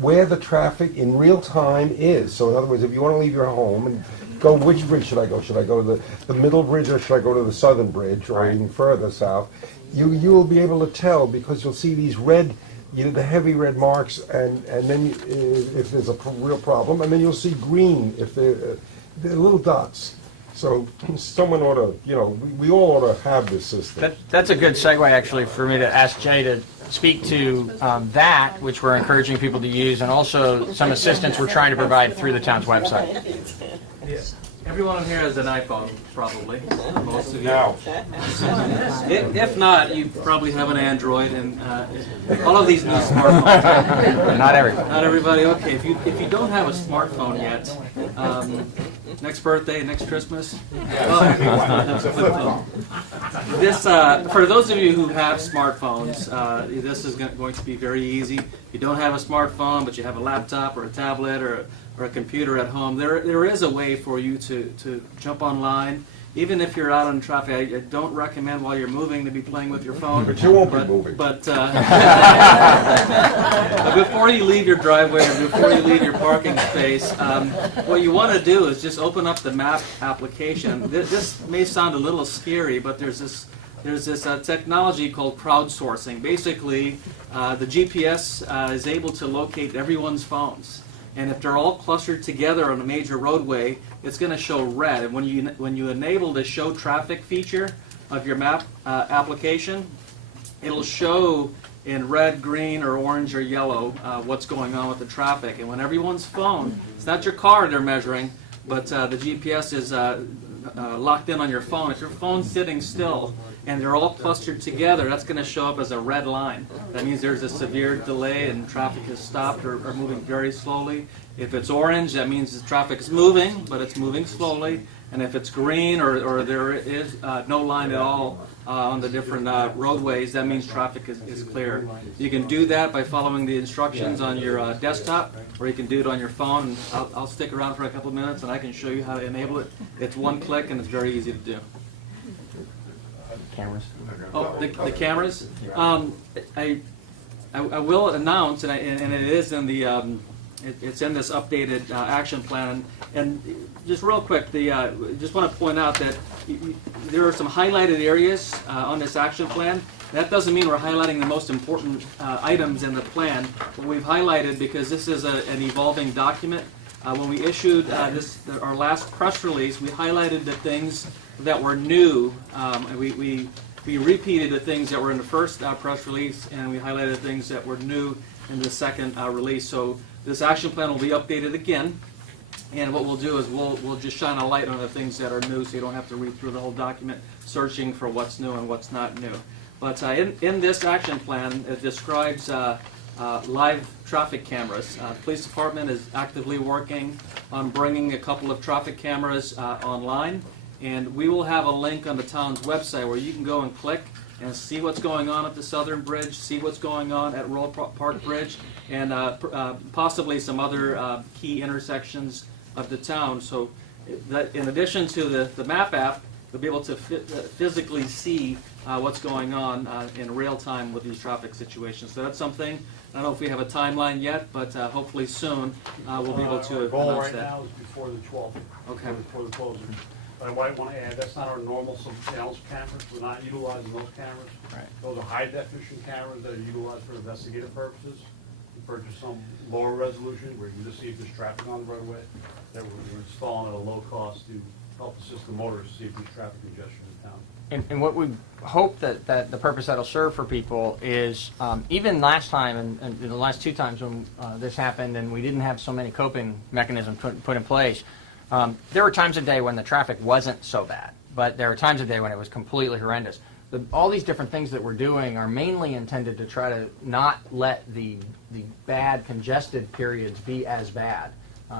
where the traffic in real time is. So in other words, if you want to leave your home and go, which bridge should I go? Should I go to the middle bridge, or should I go to the southern bridge, or even further south? You will be able to tell, because you'll see these red, the heavy red marks, and then if there's a real problem, and then you'll see green if they're little dots. So someone ought to, we all ought to have this system. That's a good segue, actually, for me to ask Jay to speak to that, which we're encouraging people to use, and also some assistance we're trying to provide through the town's website. Yes. Everyone here has an iPhone, probably. Most of you. No. If not, you probably have an Android and all of these new smartphones. Not everybody. Not everybody. Okay, if you don't have a smartphone yet, next birthday, next Christmas. This for those of you who have smartphones, this is going to be very easy. If you don't have a smartphone, but you have a laptop or a tablet or a computer at home, there is a way for you to jump online. Even if you're out on traffic, I don't recommend while you're moving to be playing with your phone. But you won't be moving. But before you leave your driveway or before you leave your parking space, what you want to do is just open up the map application. This may sound a little scary, but there's this technology called crowdsourcing. Basically, the GPS is able to locate everyone's phones. And if they're all clustered together on a major roadway, it's going to show red. And when you enable the show traffic feature of your map application, it'll show in red, green, or orange or yellow what's going on with the traffic. And when everyone's phone, it's not your car they're measuring, but the GPS is locked in on your phone. If your phone's sitting still and they're all clustered together, that's going to show up as a red line. That means there's a severe delay and traffic has stopped or moving very slowly. If it's orange, that means the traffic is moving, but it's moving slowly. And if it's green or there is no line at all on the different roadways, that means traffic is clear. You can do that by following the instructions on your desktop, or you can do it on your phone. And I'll stick around for a couple of minutes and I can show you how to enable it. It's one click and it's very easy to do. Cameras. Oh, the cameras. I will announce, and it is in the it's in this updated action plan. And just real quick, just want to point out that there are some highlighted areas on this action plan. That doesn't mean we're highlighting the most important items in the plan, but we've highlighted because this is an evolving document. When we issued our last press release, we highlighted the things that were new. We repeated the things that were in the first press release, and we highlighted things that were new in the second release. So this action plan will be updated again, and what we'll do is we'll just shine a light on the things that are new, so you don't have to read through the whole document searching for what's new and what's not new. But in this action plan, it describes live traffic cameras. The police department is actively working on bringing a couple of traffic cameras online, and we will have a link on the town's website where you can go and click and see what's going on at the Southern Bridge, see what's going on at Royal Park Bridge, and possibly some other key intersections of the town. So that in addition to the map app, you'll be able to physically see what's going on in real time with these traffic situations. So that's something, I don't know if we have a timeline yet, but hopefully soon we'll be able to Our goal announce right that. now is before the 12th. Okay. Before the closing. But I might want to add, that's not our normal surveillance cameras. We're not utilizing those cameras. Right. Those are high definition cameras that are utilized for investigative purposes. We purchased some lower resolution where you can just see if there's traffic on the roadway that we're installing at a low cost to help assist the motorists see if there's traffic congestion in town. And what we hope that the purpose that'll serve for people is, even last time and the last two times when this happened and we didn't have so many coping mechanisms put in place, there were times of day when the traffic wasn't so bad, but there were times of day when it was completely horrendous. All these different things that we're doing are mainly intended to try to not let the bad congested periods be as bad.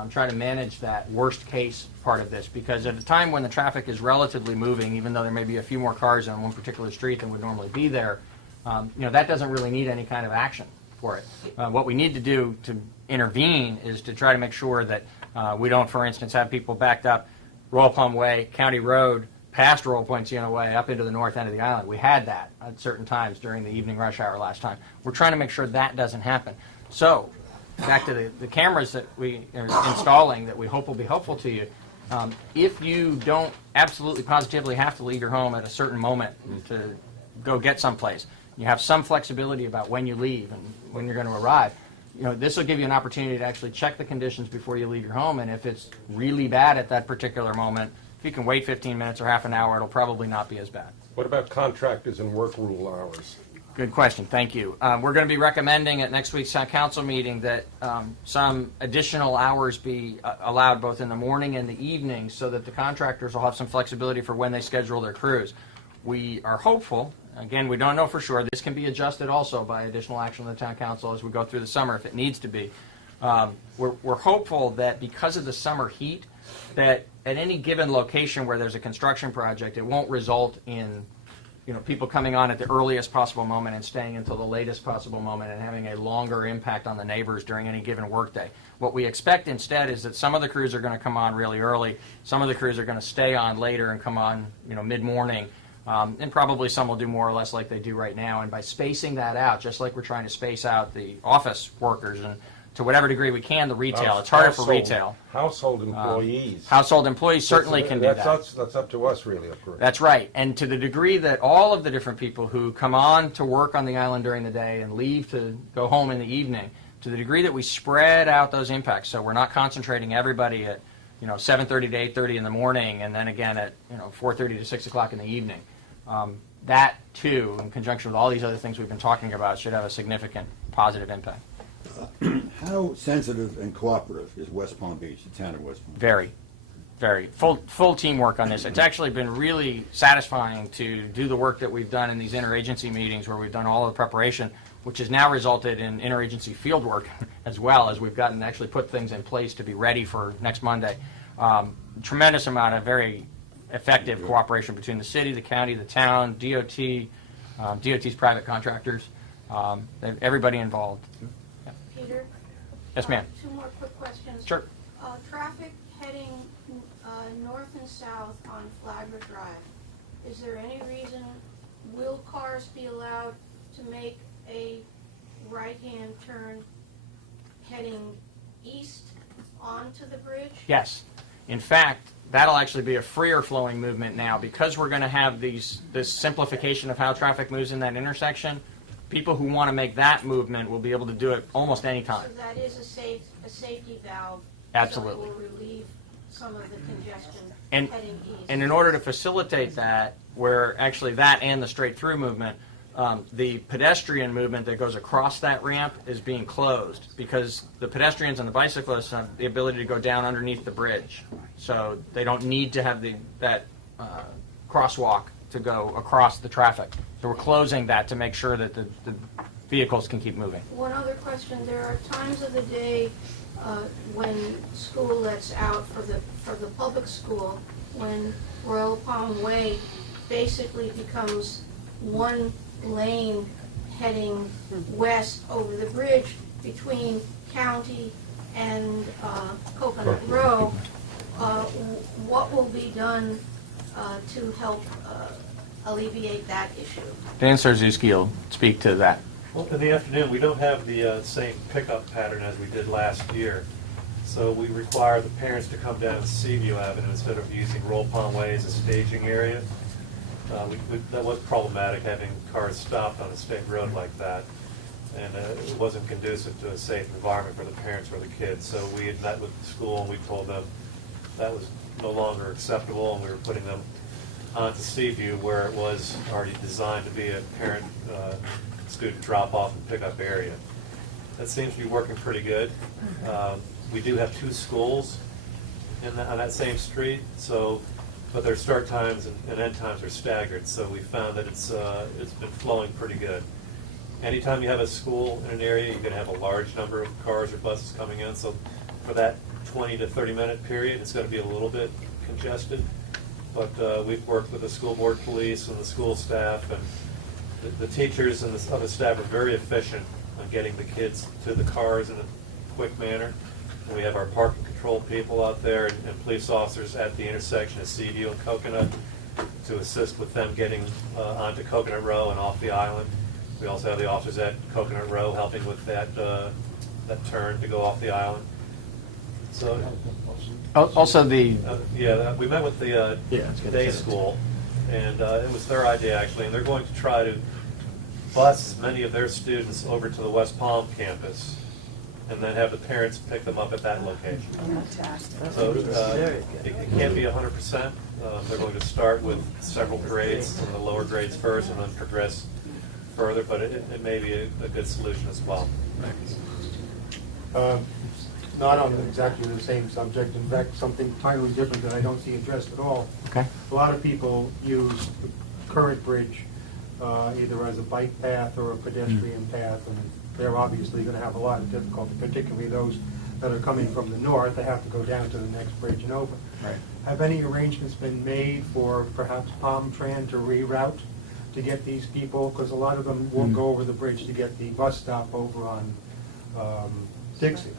Try to manage that worst case part of this, because at a time when the traffic is relatively moving, even though there may be a few more cars on one particular street than would normally be there, that doesn't really need any kind of action for it. What we need to do to intervene is to try to make sure that we don't, for instance, have people backed up Royal Plum Way, County Road, past Royal Poinciana Way, up into the north end of the island. We had that at certain times during the evening rush hour last time. We're trying to make sure that doesn't happen. So, back to the cameras that we are installing that we hope will be helpful to you. If you don't absolutely positively have to leave your home at a certain moment to go get someplace, you have some flexibility about when you leave and when you're going to arrive. This will give you an opportunity to actually check the conditions before you leave your home, and if it's really bad at that particular moment, if you can wait 15 minutes or half an hour, it'll probably not be as bad. What about contractors and work rule hours? Good question. Thank you. We're going to be recommending at next week's council meeting that some additional hours be allowed both in the morning and the evening so that the contractors will have some flexibility for when they schedule their crews. We are hopeful, again, we don't know for sure, this can be adjusted also by additional action of the town council as we go through the summer if it needs to be. We're hopeful that because of the summer heat, that at any given location where there's a construction project, it won't result in people coming on at the earliest possible moment and staying until the latest possible moment and having a longer impact on the neighbors during any given workday. What we expect instead is that some of the crews are going to come on really early, some of the crews are going to stay on later and come on mid-morning, and probably some will do more or less like they do right now. And by spacing that out, just like we're trying to space out the office workers and to whatever degree we can, the retail. It's harder for retail. Household employees. Household employees certainly can do that. That's up to us, really. That's right. And to the degree that all of the different people who come on to work on the island during the day and leave to go home in the evening, to the degree that we spread out those impacts, so we're not concentrating everybody at 7:30 to 8:30 in the morning, and then again at 4:30 to 6 o'clock in the evening. That too, in conjunction with all these other things we've been talking about, should have a significant positive impact. How sensitive and cooperative is West Palm Beach, the town of West Palm Beach? Very. Very. Full teamwork on this. It's actually been really satisfying to do the work that we've done in these interagency meetings where we've done all of the preparation, which has now resulted in interagency field work as well, as we've gotten to actually put things in place to be ready for next Monday. Tremendous amount of very effective cooperation between the city, the county, the town, DOT, DOT's private contractors, everybody involved. Peter? Yes, ma'am. Two more quick questions. Sure. Traffic heading north and south on Flagler Drive, is there any reason, will cars be allowed to make a right-hand turn heading east onto the bridge? Yes. In fact, that'll actually be a freer flowing movement now because we're going to have this simplification of how traffic moves in that intersection. People who want to make that movement will be able to do it almost any time. So that is a safety valve Absolutely. So it will relieve some of the congestion And, heading east. and in order to facilitate that, where actually that and the straight-through movement, the pedestrian movement that goes across that ramp is being closed because the pedestrians and the bicyclists have the ability to go down underneath the bridge. So they don't need to have that crosswalk to go across the traffic. So we're closing that to make sure that the vehicles can keep moving. One other question, there are times of the day when school lets out for the public school, when Royal Palm Way basically becomes one lane heading west over the bridge between County and Coconut Row. What will be done to help alleviate that issue? Dan Sarzuski will speak to that. Well, in the afternoon, we don't have the same pickup pattern as we did last year. So we require the parents to come down Seaview Avenue instead of using Roll Pond Way as a staging area. That was problematic, having cars stopped on a state road like that. And it wasn't conducive to a safe environment for the parents or the kids. So we had met with the school and we told them that was no longer acceptable, and we were putting them onto Seaview, where it was already designed to be a parent student drop-off and pickup area. That seems to be working pretty good. We do have two schools on that same street, but their start times and end times are staggered, so we found that it's been flowing pretty good. Anytime you have a school in an area, you're going to have a large number of cars or buses coming in, so for that 20 to 30 minute period, it's going to be a little bit congested. But we've worked with the school board police and the school staff, and the teachers and the other staff are very efficient on getting the kids to the cars in a quick manner. And we have our parking control people out there and police officers at the intersection of Seaview and Coconut to assist with them getting onto Coconut Row and off the island. We also have the officers at Coconut Row helping with that turn to go off the island. So Also the we met with the day school, and it was their idea actually, and they're going to try to bus many of their students over to the West Palm campus, and then have the parents pick them up at that location. Fantastic. So it can't be 100%. They're going to start with several grades, some of the lower grades first, and then progress further. But it may be a good solution as well. Not on exactly the same subject, in fact, something entirely different that I don't see addressed at all. Okay. A lot of people use the current bridge either as a bike path or a pedestrian path, and they're obviously going to have a lot of difficulty, particularly those that are coming from the north. They have to go down to the next bridge and over. Right. Have any arrangements been made for perhaps Palm Tran to reroute to get these people? Because a lot of them won't go over the bridge to get the bus stop over on Dixie.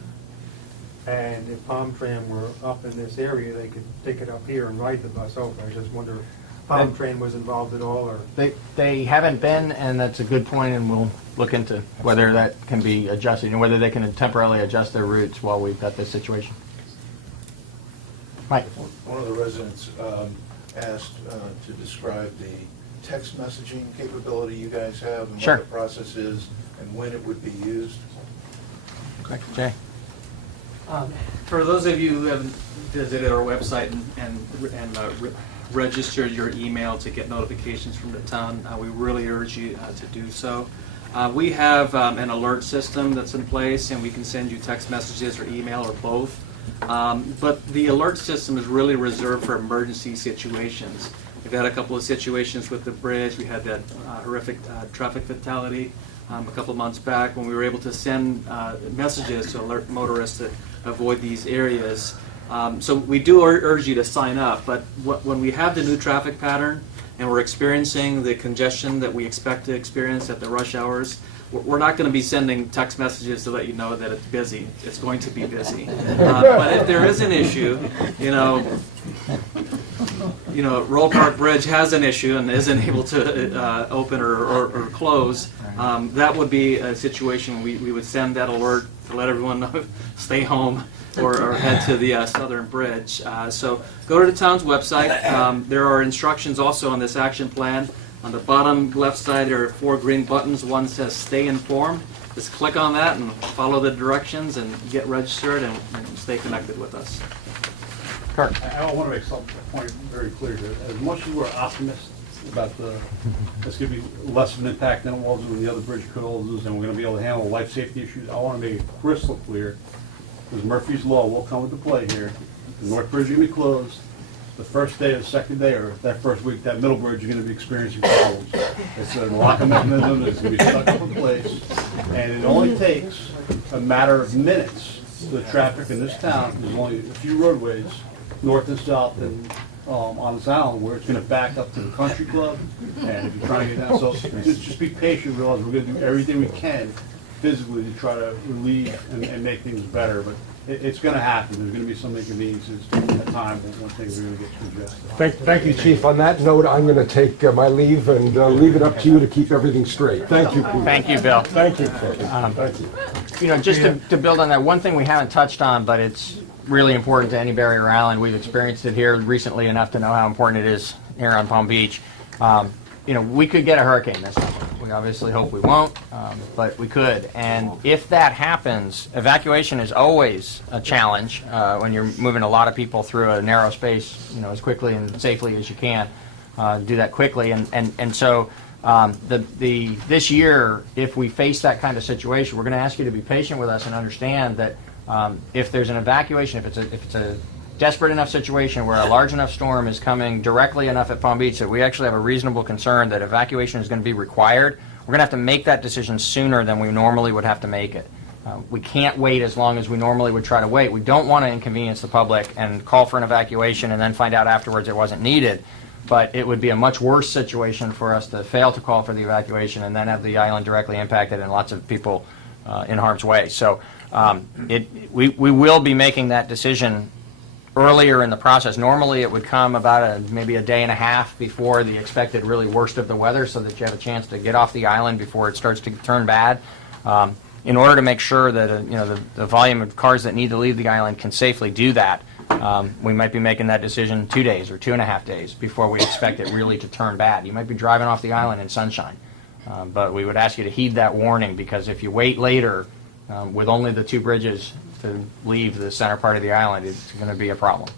And if Palm Tran were up in this area, they could take it up here and ride the bus over. I just wonder if Palm Tran was involved at all, or... They haven't been, and that's a good point, and we'll look into whether that can be adjusted and whether they can temporarily adjust their routes while we've got this situation. Mike. One of the residents asked to describe the text messaging capability you guys have and Sure. what the process is and when it would be used. Okay, Jay. For those of you who haven't visited our website and registered your email to get notifications from the town, we really urge you to do so. We have an alert system that's in place, and we can send you text messages or email or both. But the alert system is really reserved for emergency situations. We've had a couple of situations with the bridge. We had that horrific traffic fatality a couple of months back when we were able to send messages to alert motorists to avoid these areas. So we do urge you to sign up, but when we have the new traffic pattern and we're experiencing the congestion that we expect to experience at the rush hours, we're not going to be sending text messages to let you know that it's busy. It's going to be busy. But if there is an issue, Roll Park Bridge has an issue and isn't able to open or close, that would be a situation we would send that alert to let everyone know, stay home or head to the Southern Bridge. So go to the town's website. There are instructions also on this action plan. On the bottom left side, there are 4 green buttons. One says Stay Informed. just click on that and follow the directions and get registered and stay connected with us. Kirk. I want to make some point very clear here. As much as we're optimists about it's going to be less of an impact than it was when the other bridge closes, and we're going to be able to handle life safety issues, I want to make it crystal clear, because Murphy's Law will come into play here. The North Bridge is going to be closed. The first day or the second day, or that first week, that middle bridge, you're going to be experiencing problems. It's a locking mechanism that's going to be stuck up in place, and it only takes a matter of minutes. The traffic in this town, there's only a few roadways, north and south, and on this island, where it's going to back up to the country club, and if you're trying to get down, so just be patient, realize we're going to do everything we can physically to try to relieve and make things better, but it's going to happen. There's going to be some inconveniences at times when things are going to get congested. Thank you, Chief. On that note, I'm going to take my leave and leave it up to you to keep everything straight. Thank you, Peter. Thank you, Bill. Thank you. Thank you. You know, just to build on that, one thing we haven't touched on, but it's really important to any barrier island. We've experienced it here recently enough to know how important it is here on Palm Beach. You know, we could get a hurricane this summer. We obviously hope we won't, but we could. And if that happens, evacuation is always a challenge when you're moving a lot of people through a narrow space, you know, as quickly and safely as you can. Do that quickly. And so this year, if we face that kind of situation, we're going to ask you to be patient with us and understand that if there's an evacuation, if it's a desperate enough situation where a large enough storm is coming directly enough at Palm Beach that we actually have a reasonable concern that evacuation is going to be required, we're going to have to make that decision sooner than we normally would have to make it. We can't wait as long as we normally would try to wait. We don't want to inconvenience the public and call for an evacuation and then find out afterwards it wasn't needed. But it would be a much worse situation for us to fail to call for the evacuation and then have the island directly impacted and lots of people in harm's way. So we will be making that decision earlier in the process. Normally it would come about maybe a day and a half before the expected really worst of the weather so that you have a chance to get off the island before it starts to turn bad. In order to make sure that you know, the volume of cars that need to leave the island can safely do that, we might be making that decision 2 days or 2.5 days before we expect it really to turn bad. You might be driving off the island in sunshine, but we would ask you to heed that warning, because if you wait later with only the 2 bridges to leave the center part of the island, it's going to be a problem.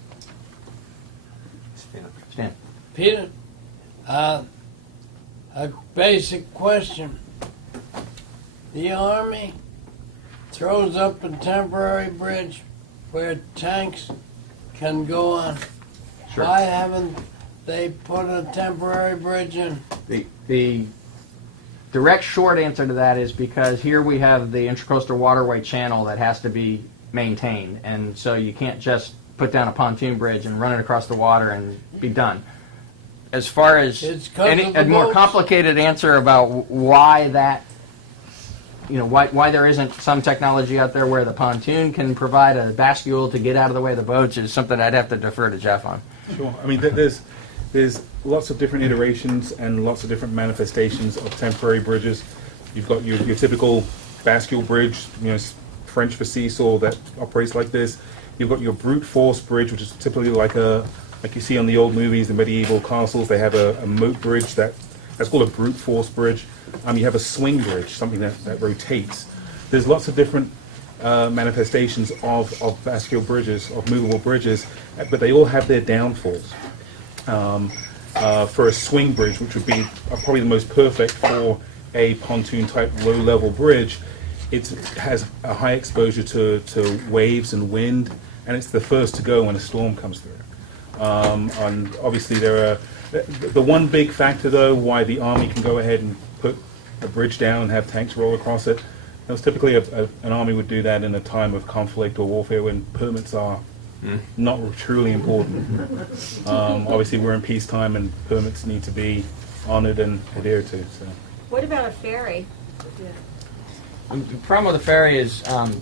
Stan. Peter, a basic question. The Army throws up a temporary bridge where tanks can go on. Sure. Why haven't they put a temporary bridge in? The direct short answer to that is because here we have the Intracoastal Waterway Channel that has to be maintained, and so you can't just put down a pontoon bridge and run it across the water and be done. As far as a more complicated answer about why that, you know, why there isn't some technology out there where the pontoon can provide a bascule to get out of the way of the boats is something I'd have to defer to Jeff on. Sure. I mean, there's lots of different iterations and lots of different manifestations of temporary bridges. You've got your typical bascule bridge, you know, French for seesaw, that operates like this. You've got your brute force bridge, which is typically like you see on the old movies, the medieval castles. They have a moat bridge that's called a brute force bridge. You have a swing bridge, something that rotates. There's lots of different manifestations of bascule bridges, of movable bridges, but they all have their downfalls. For a swing bridge, which would be probably the most perfect for a pontoon type low level bridge, it has a high exposure to waves and wind, and it's the first to go when a storm comes through. And obviously there are the one big factor though why the Army can go ahead and put a bridge down and have tanks roll across it. That's typically an Army would do that in a time of conflict or warfare when permits are not truly important. Obviously we're in peacetime and permits need to be honored and adhered to. So. What about a ferry? The problem with the ferry is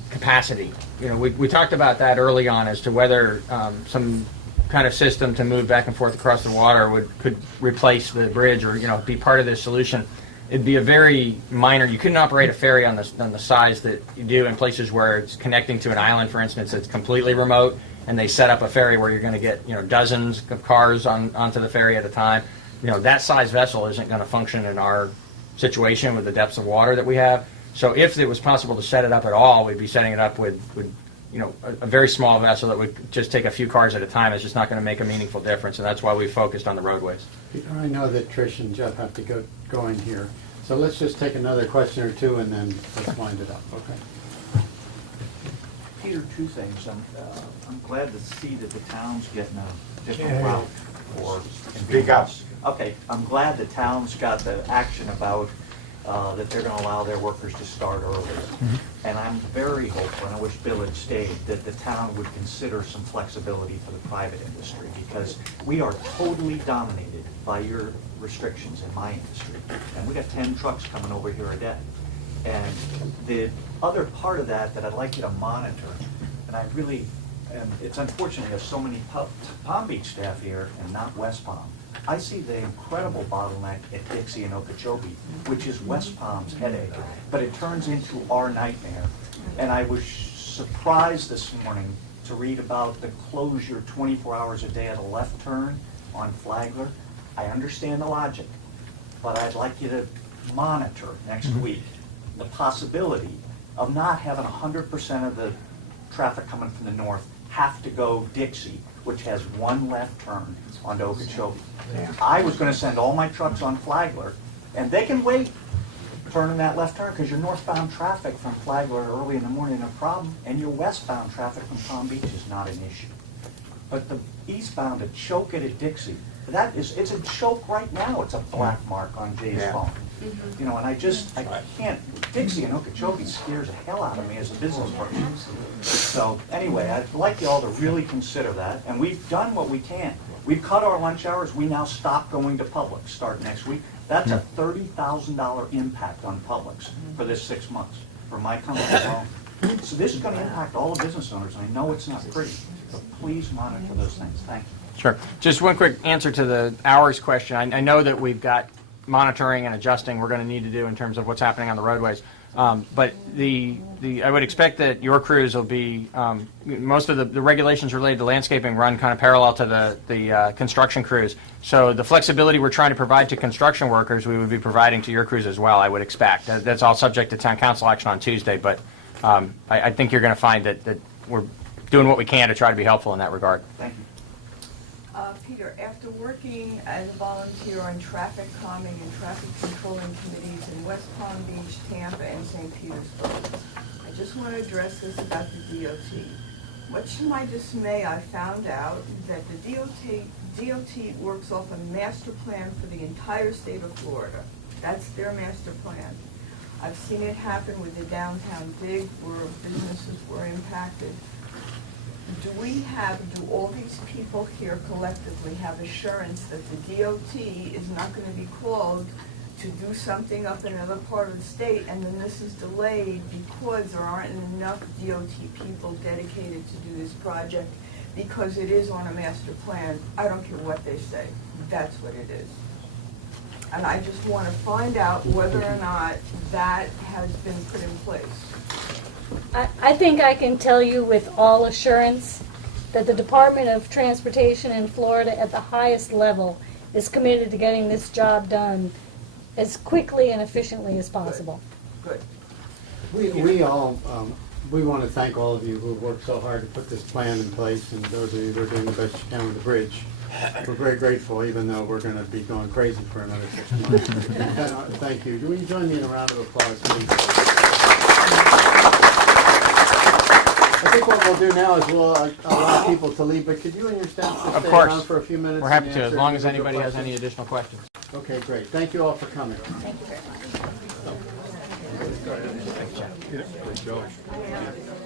capacity. You know, we talked about that early on as to whether some kind of system to move back and forth across the water could replace the bridge or, you know, be part of the solution. It'd be a very minor. You couldn't operate a ferry on the size that you do in places where it's connecting to an island, for instance, that's completely remote, and they set up a ferry where you're going to get, you know, dozens of cars onto the ferry at a time. You know, that size vessel isn't going to function in our situation with the depths of water that we have. So if it was possible to set it up at all, we'd be setting it up with a very small vessel that would just take a few cars at a time. It's just not going to make a meaningful difference, and that's why we focused on the roadways. I know that Trish and Jeff have to go in here, so let's just take another question or two and then let's wind it up, okay? Peter, two things. I'm glad to see that the town's getting a different route for Speak up. Okay, I'm glad the town's got the action about that they're going to allow their workers to start earlier. And I'm very hopeful, and I wish Bill had stayed, that the town would consider some flexibility for the private industry, because we are totally dominated by your restrictions in my industry. And we got 10 trucks coming over here a day. And the other part of that I'd like you to monitor, and I really, it's unfortunate there's so many Palm Beach staff here and not West Palm. I see the incredible bottleneck at Dixie and Okeechobee, which is West Palm's headache, but it turns into our nightmare. And I was surprised this morning to read about the closure 24 hours a day at a left turn on Flagler. I understand the logic, but I'd like you to monitor next week the possibility of not having 100% of the traffic coming from the north have to go Dixie, which has one left turn onto Okeechobee. I was going to send all my trucks on Flagler, and they can wait turning that left turn, because your northbound traffic from Flagler early in the morning is a problem, and your westbound traffic from Palm Beach is not an issue. But the eastbound to choke it at Dixie, it's a choke right now. It's a black mark on Jay's phone. And I can't, Dixie and Okeechobee scares the hell out of me as a business person. So anyway, I'd like you all to really consider that, and we've done what we can. We've cut our lunch hours. We now stop going to Publix, start next week. That's a $30,000 impact on Publix for this 6 months, for my company alone. So this is going to impact all the business owners, and I know it's not pretty, but please monitor those things. Thank you. Sure. Just one quick answer to the hours question. I know that we've got monitoring and adjusting we're going to need to do in terms of what's happening on the roadways. But I would expect that your crews will be, most of the regulations related to landscaping run kind of parallel to the construction crews. So the flexibility we're trying to provide to construction workers, we would be providing to your crews as well, I would expect. That's all subject to town council action on Tuesday, but I think you're going to find that we're doing what we can to try to be helpful in that regard. Thank you. Peter, after working as a volunteer on traffic calming and traffic controlling committees in West Palm Beach, Tampa, and St. Petersburg, I just want to address this about the DOT. Much to my dismay, I found out that the DOT works off a master plan for the entire state of Florida. That's their master plan. I've seen it happen with the downtown dig where businesses were impacted. Do all these people here collectively have assurance that the DOT is not going to be called to do something up in another part of the state, and then this is delayed because there aren't enough DOT people dedicated to do this project because it is on a master plan? I don't care what they say. That's what it is. And I just want to find out whether or not that has been put in place. I think I can tell you with all assurance that the Department of Transportation in Florida at the highest level is committed to getting this job done as quickly and efficiently as possible. Good. We want to thank all of you who have worked so hard to put this plan in place, and those of you who are doing the best you can with the bridge. We're very grateful, even though we're going to be going crazy for another 6 months. Thank you. Do we join me in a round of applause, please? I think what we'll do now is we'll allow people to leave, but could you and your staff just stay around for a few minutes? We're happy and to, as answer long as individual anybody has questions? any additional questions. Okay, great. Thank you all for coming. Thank you very much. Good job.